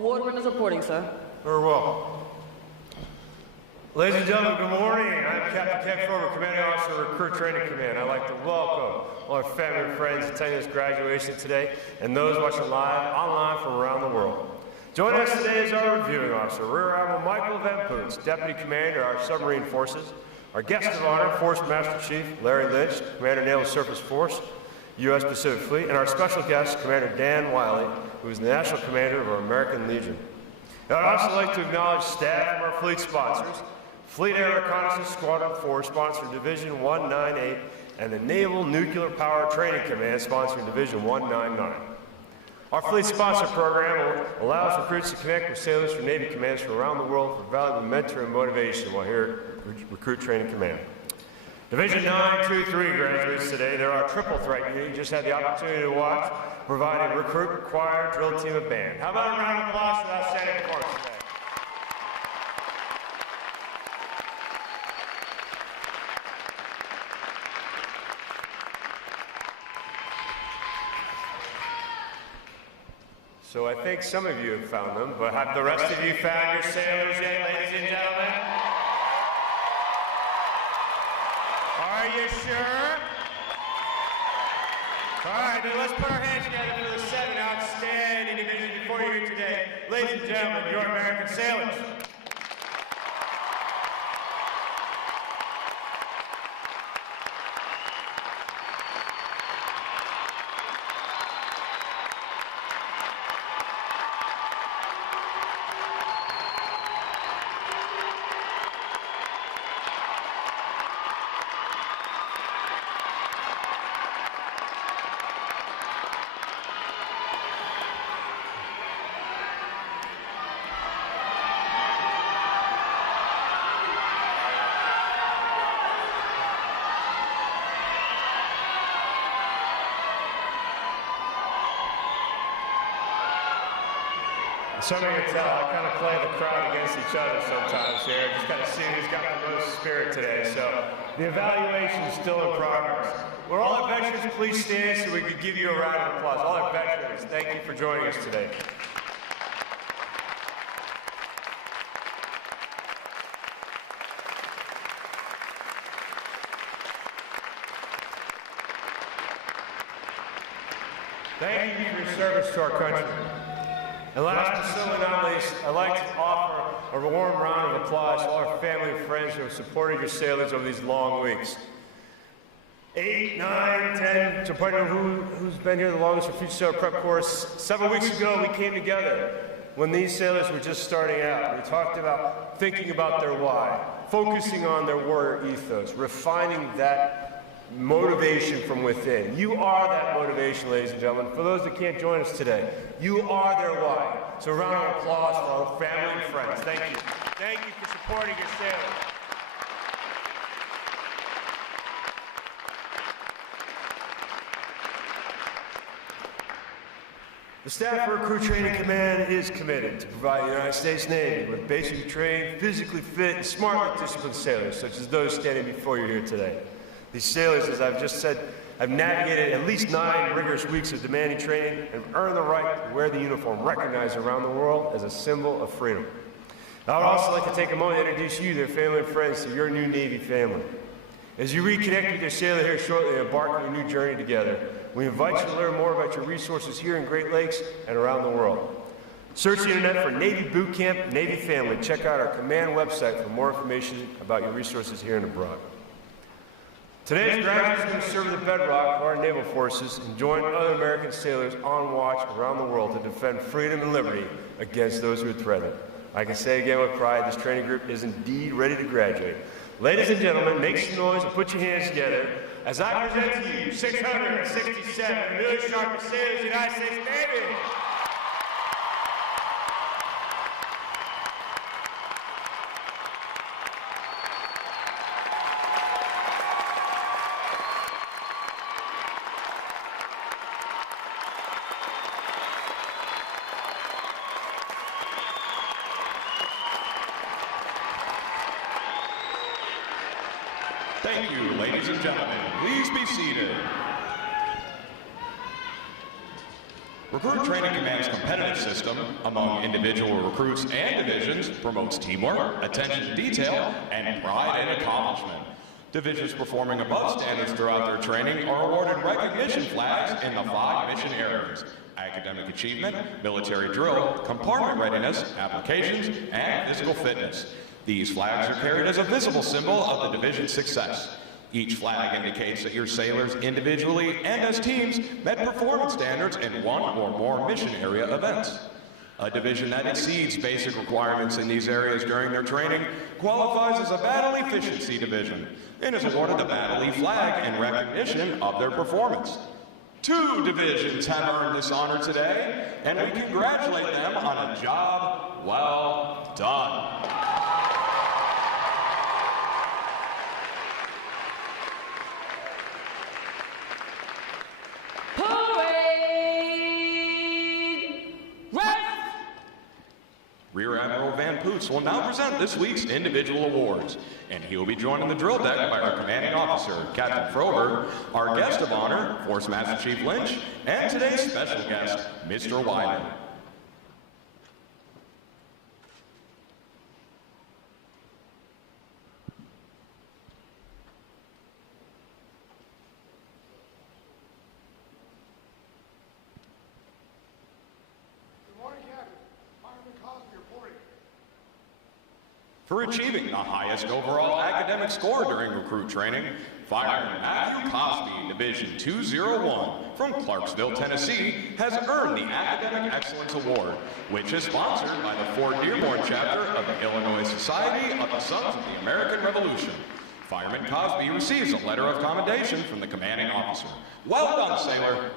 Award winners reporting, sir. Very well. Ladies and gentlemen, good morning. I'm Captain Ken Forward, Commanding Officer, Recruit Training Command. I'd like to welcome all our family and friends attending this graduation today and those watching live online from around the world. Joining us today is our reviewing officer, Rear Admiral Michael Van Poots, Deputy Commander, our submarine forces. Our guest of honor, Force Master Chief Larry Lynch, Commander Naval Surface Force, U.S. Pacific Fleet, and our special guest, Commander Dan Wiley, who is the National Commander of our American Legion. I'd also like to acknowledge staff from our fleet sponsors, Fleet Air Reconnaissance Squadron 4, sponsoring Division 198, and the Naval Nuclear Power Training Command, sponsoring Division 199. Our fleet sponsor program allows recruits to connect with sailors from Navy commands from around the world for valuable mentoring and motivation while here at Recruit Training Command. Division 923 graduates today. They're our triple threat unit. You just had the opportunity to watch, providing recruit, choir, drill team, and band. How about a round of applause for that outstanding performance today? So I think some of you have found them, but have the rest of you found your sailors yet, ladies and gentlemen? Are you sure? All right, then let's put our hands together for the 7 outstanding divisions before you here today. Ladies and gentlemen, your American sailors. Some of you can tell I kind of play the crowd against each other sometimes here. Just kind of see who's got the most spirit today. So the evaluation is still in progress. Will all our veterans please stand so we can give you a round of applause? All our veterans, thank you for joining us today. Thank you for your service to our country. And last but certainly not least, I'd like to offer a warm round of applause to all our family and friends who have supported your sailors over these long weeks. 8, 9, 10, depending on who's been here the longest for Future Sailor Prep Course. Several weeks ago, we came together when these sailors were just starting out. We talked about thinking about their why, focusing on their warrior ethos, refining that motivation from within. You are that motivation, ladies and gentlemen. For those that can't join us today, you are their why. So a round of applause for our family and friends. Thank you. Thank you for supporting your sailors. The staff for Recruit Training Command is committed to provide the United States Navy with basically trained, physically fit, and smartly disciplined sailors, such as those standing before you here today. These sailors, as I've just said, have navigated at least 9 rigorous weeks of demanding training and earned the right to wear the uniform recognized around the world as a symbol of freedom. I would also like to take a moment to introduce you, their family and friends, to your new Navy family. As you reconnect with your sailor here shortly and embark on a new journey together, we invite you to learn more about your resources here in Great Lakes and around the world. Search the internet for Navy Boot Camp, Navy Family. Check out our command website for more information about your resources here and abroad. Today's graduates are going to serve as the bedrock of our naval forces and join other American sailors on watch around the world to defend freedom and liberty against those who threaten it. I can say again with pride, this training group is indeed ready to graduate. Ladies and gentlemen, make some noise and put your hands together as I present to you 667 really sharp sailors of the United States Navy. Thank you, ladies and gentlemen. Please be seated. Recruit Training Command's competitive system among individual recruits and divisions promotes teamwork, attention to detail, and pride in accomplishment. Divisions performing above standards throughout their training are awarded recognition flags in the 5 mission areas: academic achievement, military drill, compartment readiness, applications, and physical fitness. These flags are carried as a visible symbol of the division's success. Each flag indicates that your sailors individually and as teams met performance standards in one or more mission area events. A division that exceeds basic requirements in these areas during their training qualifies as a battle efficiency division and is awarded the Battle E flag in recognition of their performance. 2 divisions have earned this honor today, and we congratulate them on a job well done. Rear Admiral Van Poots will now present this week's individual awards, and he will be joined on the drill deck by our commanding officer, Captain Froberg, our guest of honor, Force Master Chief Lynch, and today's special guest, Mr. Wiley. For achieving the highest overall academic score during recruit training, Fireman Matthew Cosby, Division 201 from Clarksville, Tennessee, has earned the Academic Excellence Award, which is sponsored by the Fort Dearborn chapter of the Illinois Society of the Sons of the American Revolution. Fireman Cosby receives a letter of commendation from the commanding officer. Well done, sailor.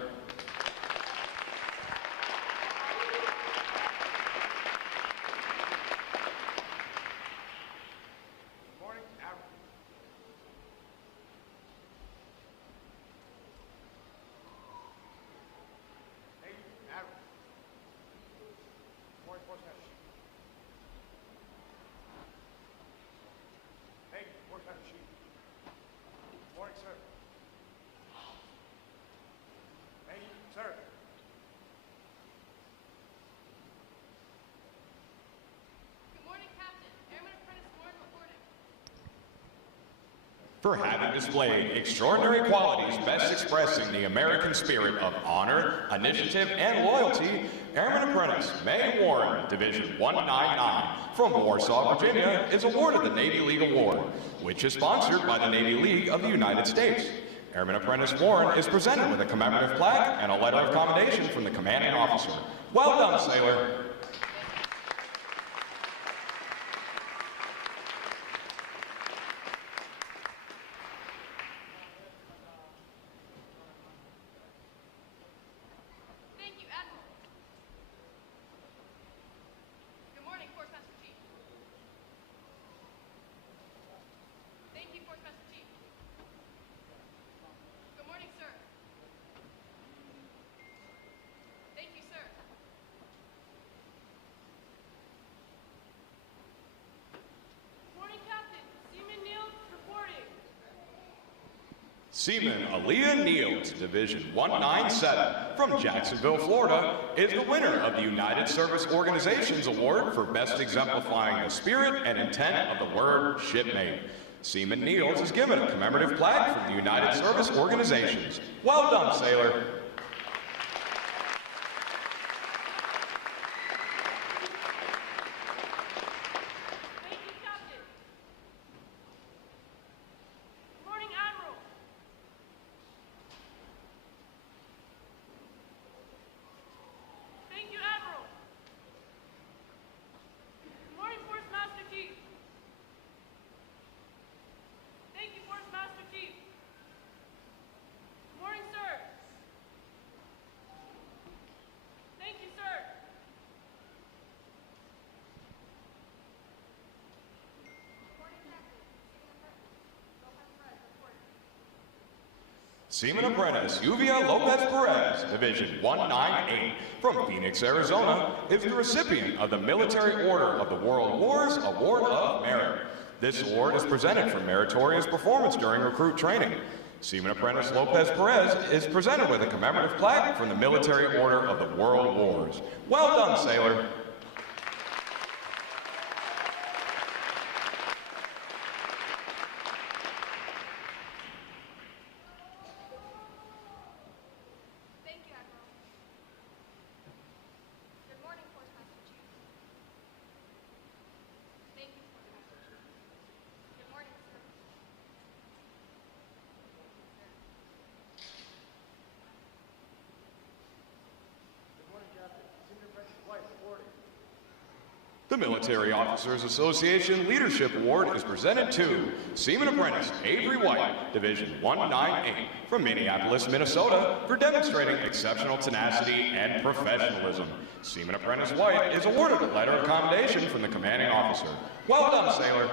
For having displayed extraordinary qualities best expressing the American spirit of honor, initiative, and loyalty, Airman Apprentice May Warren, Division 199 from Warsaw, Virginia, is awarded the Navy League Award, which is sponsored by the Navy League of the United States. Airman Apprentice Warren is presented with a commemorative plaque and a letter of commendation from the commanding officer. Well done, sailor. Seaman Aaliyah Niels, Division 197 from Jacksonville, Florida, is the winner of the United Service Organizations Award for best exemplifying the spirit and intent of the word shipmate. Seaman Niels is given a commemorative plaque from the United Service Organizations. Well done, sailor. Seaman Apprentice Uvia Lopez Perez, Division 198 from Phoenix, Arizona, is the recipient of the Military Order of the World Wars Award of Merit. This award is presented for meritorious performance during recruit training. Seaman Apprentice Lopez Perez is presented with a commemorative plaque from the Military Order of the World Wars. Well done, sailor. The Military Officers Association Leadership Award is presented to Seaman Apprentice Avery White, Division 198, from Minneapolis, Minnesota, for demonstrating exceptional tenacity and professionalism. Seaman Apprentice White is awarded a letter of commendation from the commanding officer. Well done, sailor.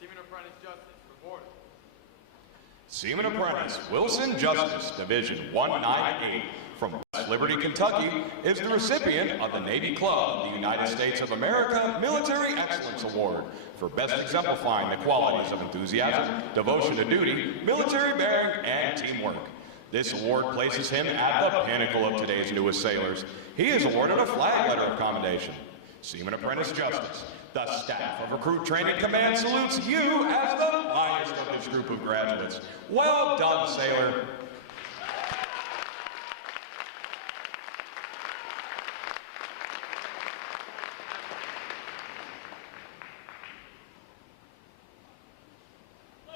Seaman Apprentice Justice, reporting. Seaman Apprentice Wilson Justice, Division 198, from West Liberty, Kentucky, is the recipient of the Navy Club of the United States of America Military Excellence Award for best exemplifying the qualities of enthusiasm, devotion to duty, military bearing, and teamwork. This award places him at the pinnacle of today's newest sailors. He is awarded a flag letter of commendation. Seaman Apprentice Justice, the staff of Recruit Training Command salutes you as the finest of this group of graduates. Well done, sailor.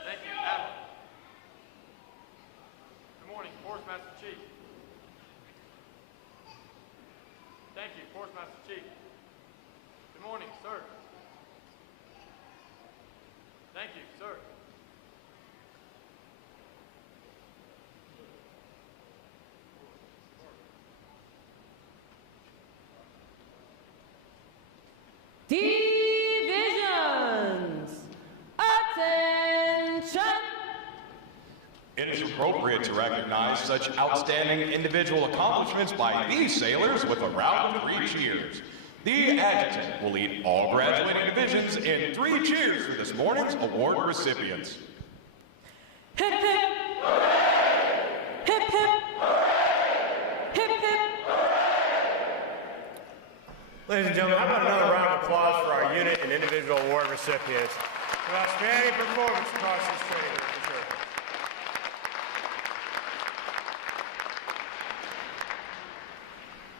Thank you, Admiral. Good morning, Force Master Chief. Thank you, Force Master Chief. Good morning, sir. Thank you, sir. Divisions, attention! It is appropriate to recognize such outstanding individual accomplishments by these sailors with a round of 3 cheers. The adjutant will lead all graduating divisions in 3 cheers for this morning's award recipients. Hip hip! Hooray! Hip hip! Hooray! Hip hip! Ladies and gentlemen, how about another round of applause for our unit and individual award recipients for outstanding performance across this training group, for sure.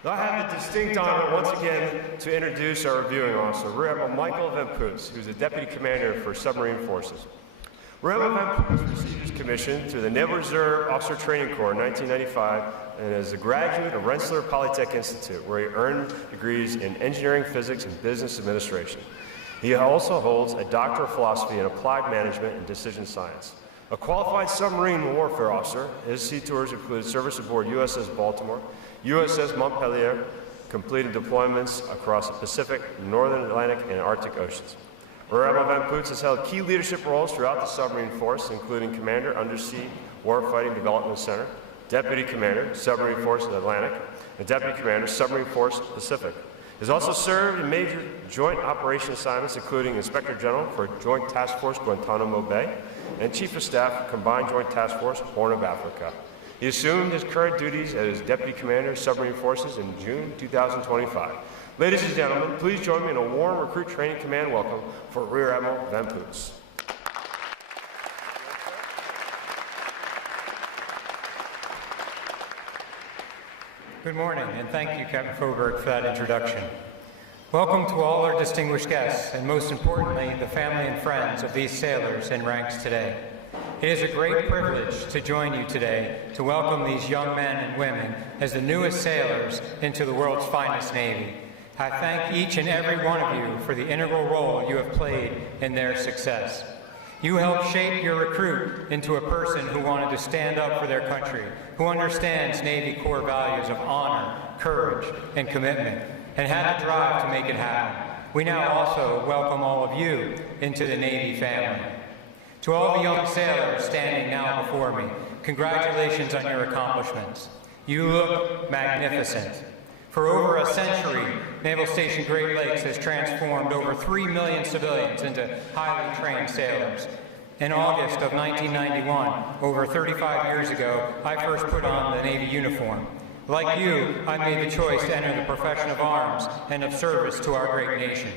I have the distinct honor once again to introduce our reviewing officer, Rear Admiral Michael Van Poots, who is the Deputy Commander for Submarine Forces. Rear Admiral Van Poots received his commission through the Naval Reserve Officer Training Corps in 1995 and is a graduate of Rensselaer Polytech Institute, where he earned degrees in engineering, physics, and business administration. He also holds a Doctor of Philosophy in Applied Management and Decision Science. A qualified submarine warfare officer, his sea tours include service aboard USS Baltimore, USS Montpelier, completed deployments across the Pacific, Northern Atlantic, and Arctic Oceans. Rear Admiral Van Poots has held key leadership roles throughout the submarine force, including Commander, Undersea Warfighting Development Center, Deputy Commander, Submarine Force Atlantic, and Deputy Commander, Submarine Force Pacific. He has also served in major joint operation assignments, including Inspector General for Joint Task Force Guantanamo Bay and Chief of Staff for Combined Joint Task Force Horn of Africa. He assumed his current duties as Deputy Commander of Submarine Forces in June 2025. Ladies and gentlemen, please join me in a warm Recruit Training Command welcome for Rear Admiral Van Poots. Good morning, and thank you, Captain Faubourg, for that introduction. Welcome to all our distinguished guests, and most importantly, the family and friends of these sailors in ranks today. It is a great privilege to join you today to welcome these young men and women as the newest sailors into the world's finest Navy. I thank each and every one of you for the integral role you have played in their success. You helped shape your recruit into a person who wanted to stand up for their country, who understands Navy core values of honor, courage, and commitment, and had the drive to make it happen. We now also welcome all of you into the Navy family. To all the young sailors standing now before me, congratulations on your accomplishments. You look magnificent. For over a century, Naval Station Great Lakes has transformed over 3 million civilians into highly trained sailors. In August of 1991, over 35 years ago, I first put on the Navy uniform. Like you, I made the choice to enter the profession of arms and of service to our great nation.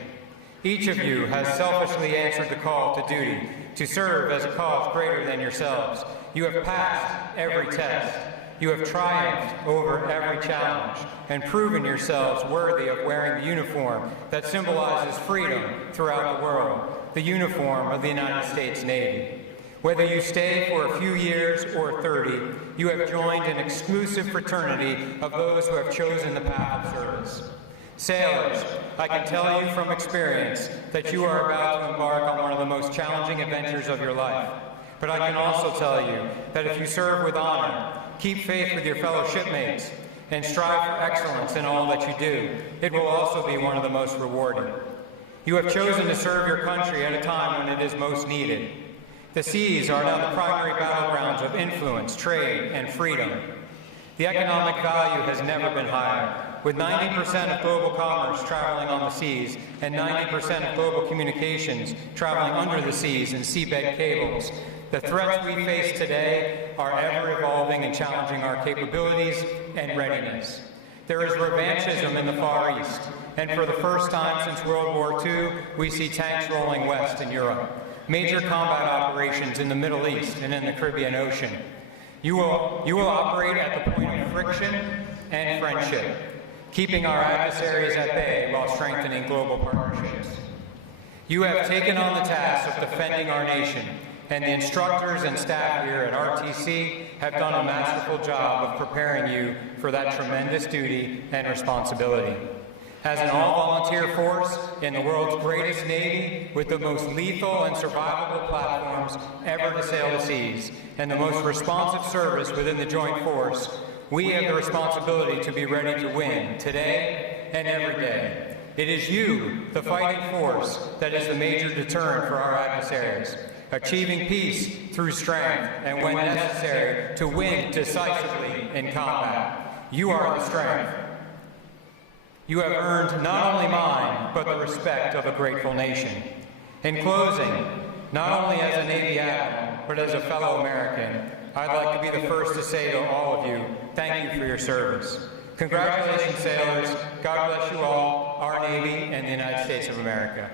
Each of you has selfishly answered the call to duty, to serve as a cause greater than yourselves. You have passed every test. You have triumphed over every challenge and proven yourselves worthy of wearing the uniform that symbolizes freedom throughout the world, the uniform of the United States Navy. Whether you stay for a few years or 30, you have joined an exclusive fraternity of those who have chosen the path of service. Sailors, I can tell you from experience that you are about to embark on one of the most challenging adventures of your life. But I can also tell you that if you serve with honor, keep faith with your fellow shipmates, and strive for excellence in all that you do, it will also be one of the most rewarding. You have chosen to serve your country at a time when it is most needed. The seas are now the primary battlegrounds of influence, trade, and freedom. The economic value has never been higher. With 90% of global commerce traveling on the seas and 90% of global communications traveling under the seas and seabed cables, the threats we face today are ever-evolving and challenging our capabilities and readiness. There is revanchism in the Far East, and for the first time since World War II, we see tanks rolling west in Europe, major combat operations in the Middle East and in the Caribbean Ocean. You will operate at the point of friction and friendship, keeping our adversaries at bay while strengthening global partnerships. You have taken on the task of defending our nation, and the instructors and staff here at RTC have done a masterful job of preparing you for that tremendous duty and responsibility. As an all-volunteer force in the world's greatest Navy, with the most lethal and survivable platforms ever to sail the seas, and the most responsive service within the Joint Force, we have the responsibility to be ready to win today and every day. It is you, the fighting force, that is the major deterrent for our adversaries, achieving peace through strength, and when necessary, to win decisively in combat. You are the strength. You have earned not only mine, but the respect of a grateful nation. In closing, not only as a Navy admiral, but as a fellow American, I'd like to be the first to say to all of you, thank you for your service. Congratulations, sailors. God bless you all, our Navy, and the United States of America.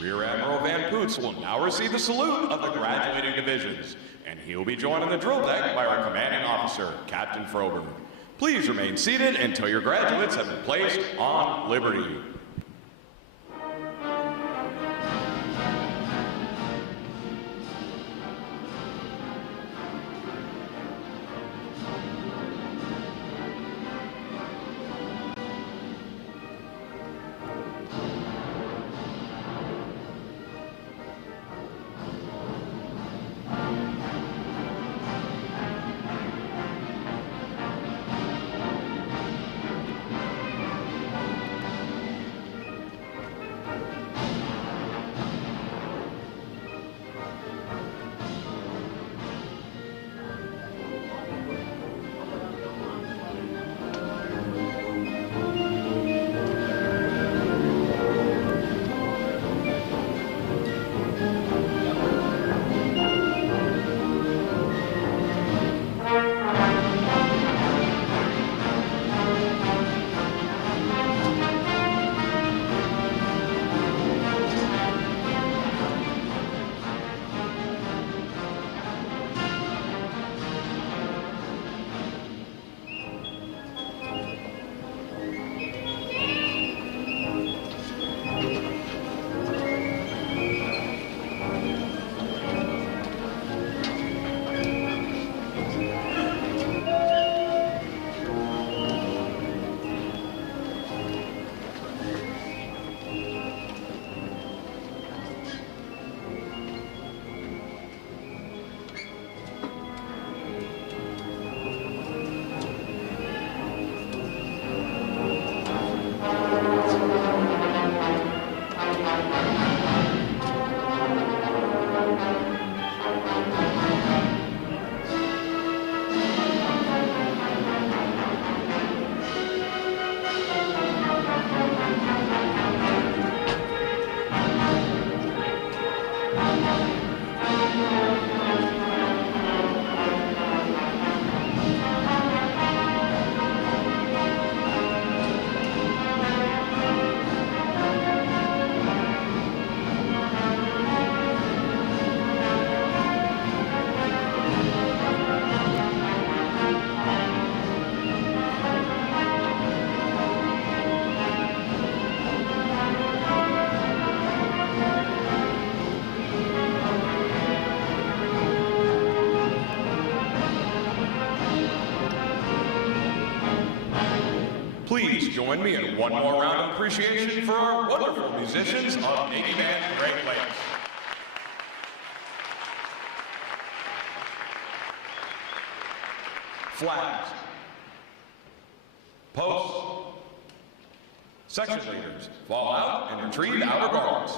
Rear Admiral Van Poots will now receive the salute of the graduating divisions, and he will be joined on the drill deck by our commanding officer, Captain Froberg. Please remain seated until your graduates have been placed on liberty. Please join me in one more round of appreciation for our wonderful musicians of Navy Band Great Lakes. Flags. Posts. Section leaders, fall out and retrieve outer guards.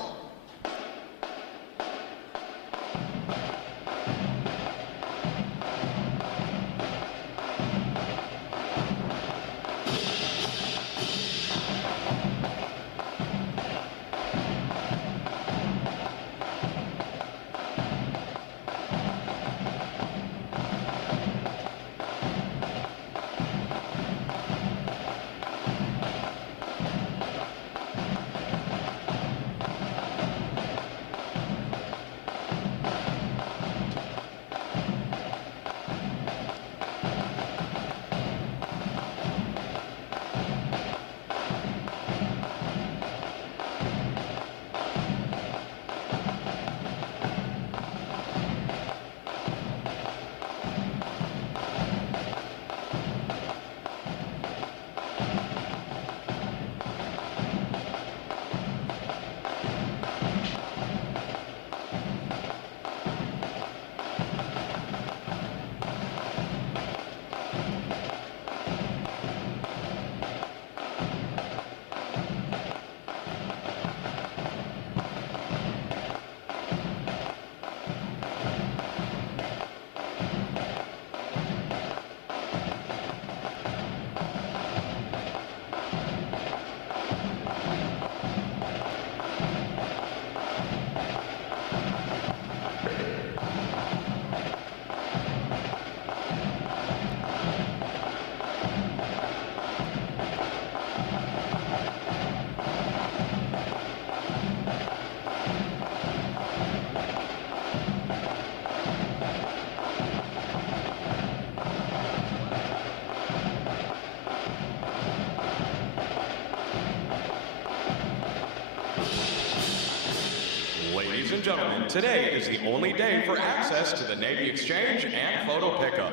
Ladies and gentlemen, today is the only day for access to the Navy Exchange and photo pickup.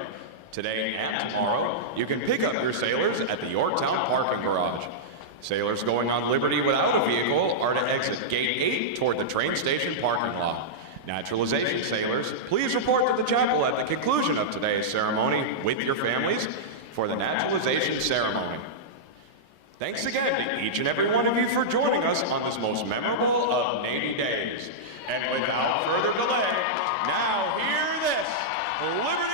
Today and tomorrow, you can pick up your sailors at the Yorktown parking garage. Sailors going on Liberty without a vehicle are to exit Gate 8 toward the train station parking lot. Naturalization sailors, please report to the chapel at the conclusion of today's ceremony with your families for the naturalization ceremony. Thanks again to each and every one of you for joining us on this most memorable of Navy days. And without further delay, now hear this, Liberty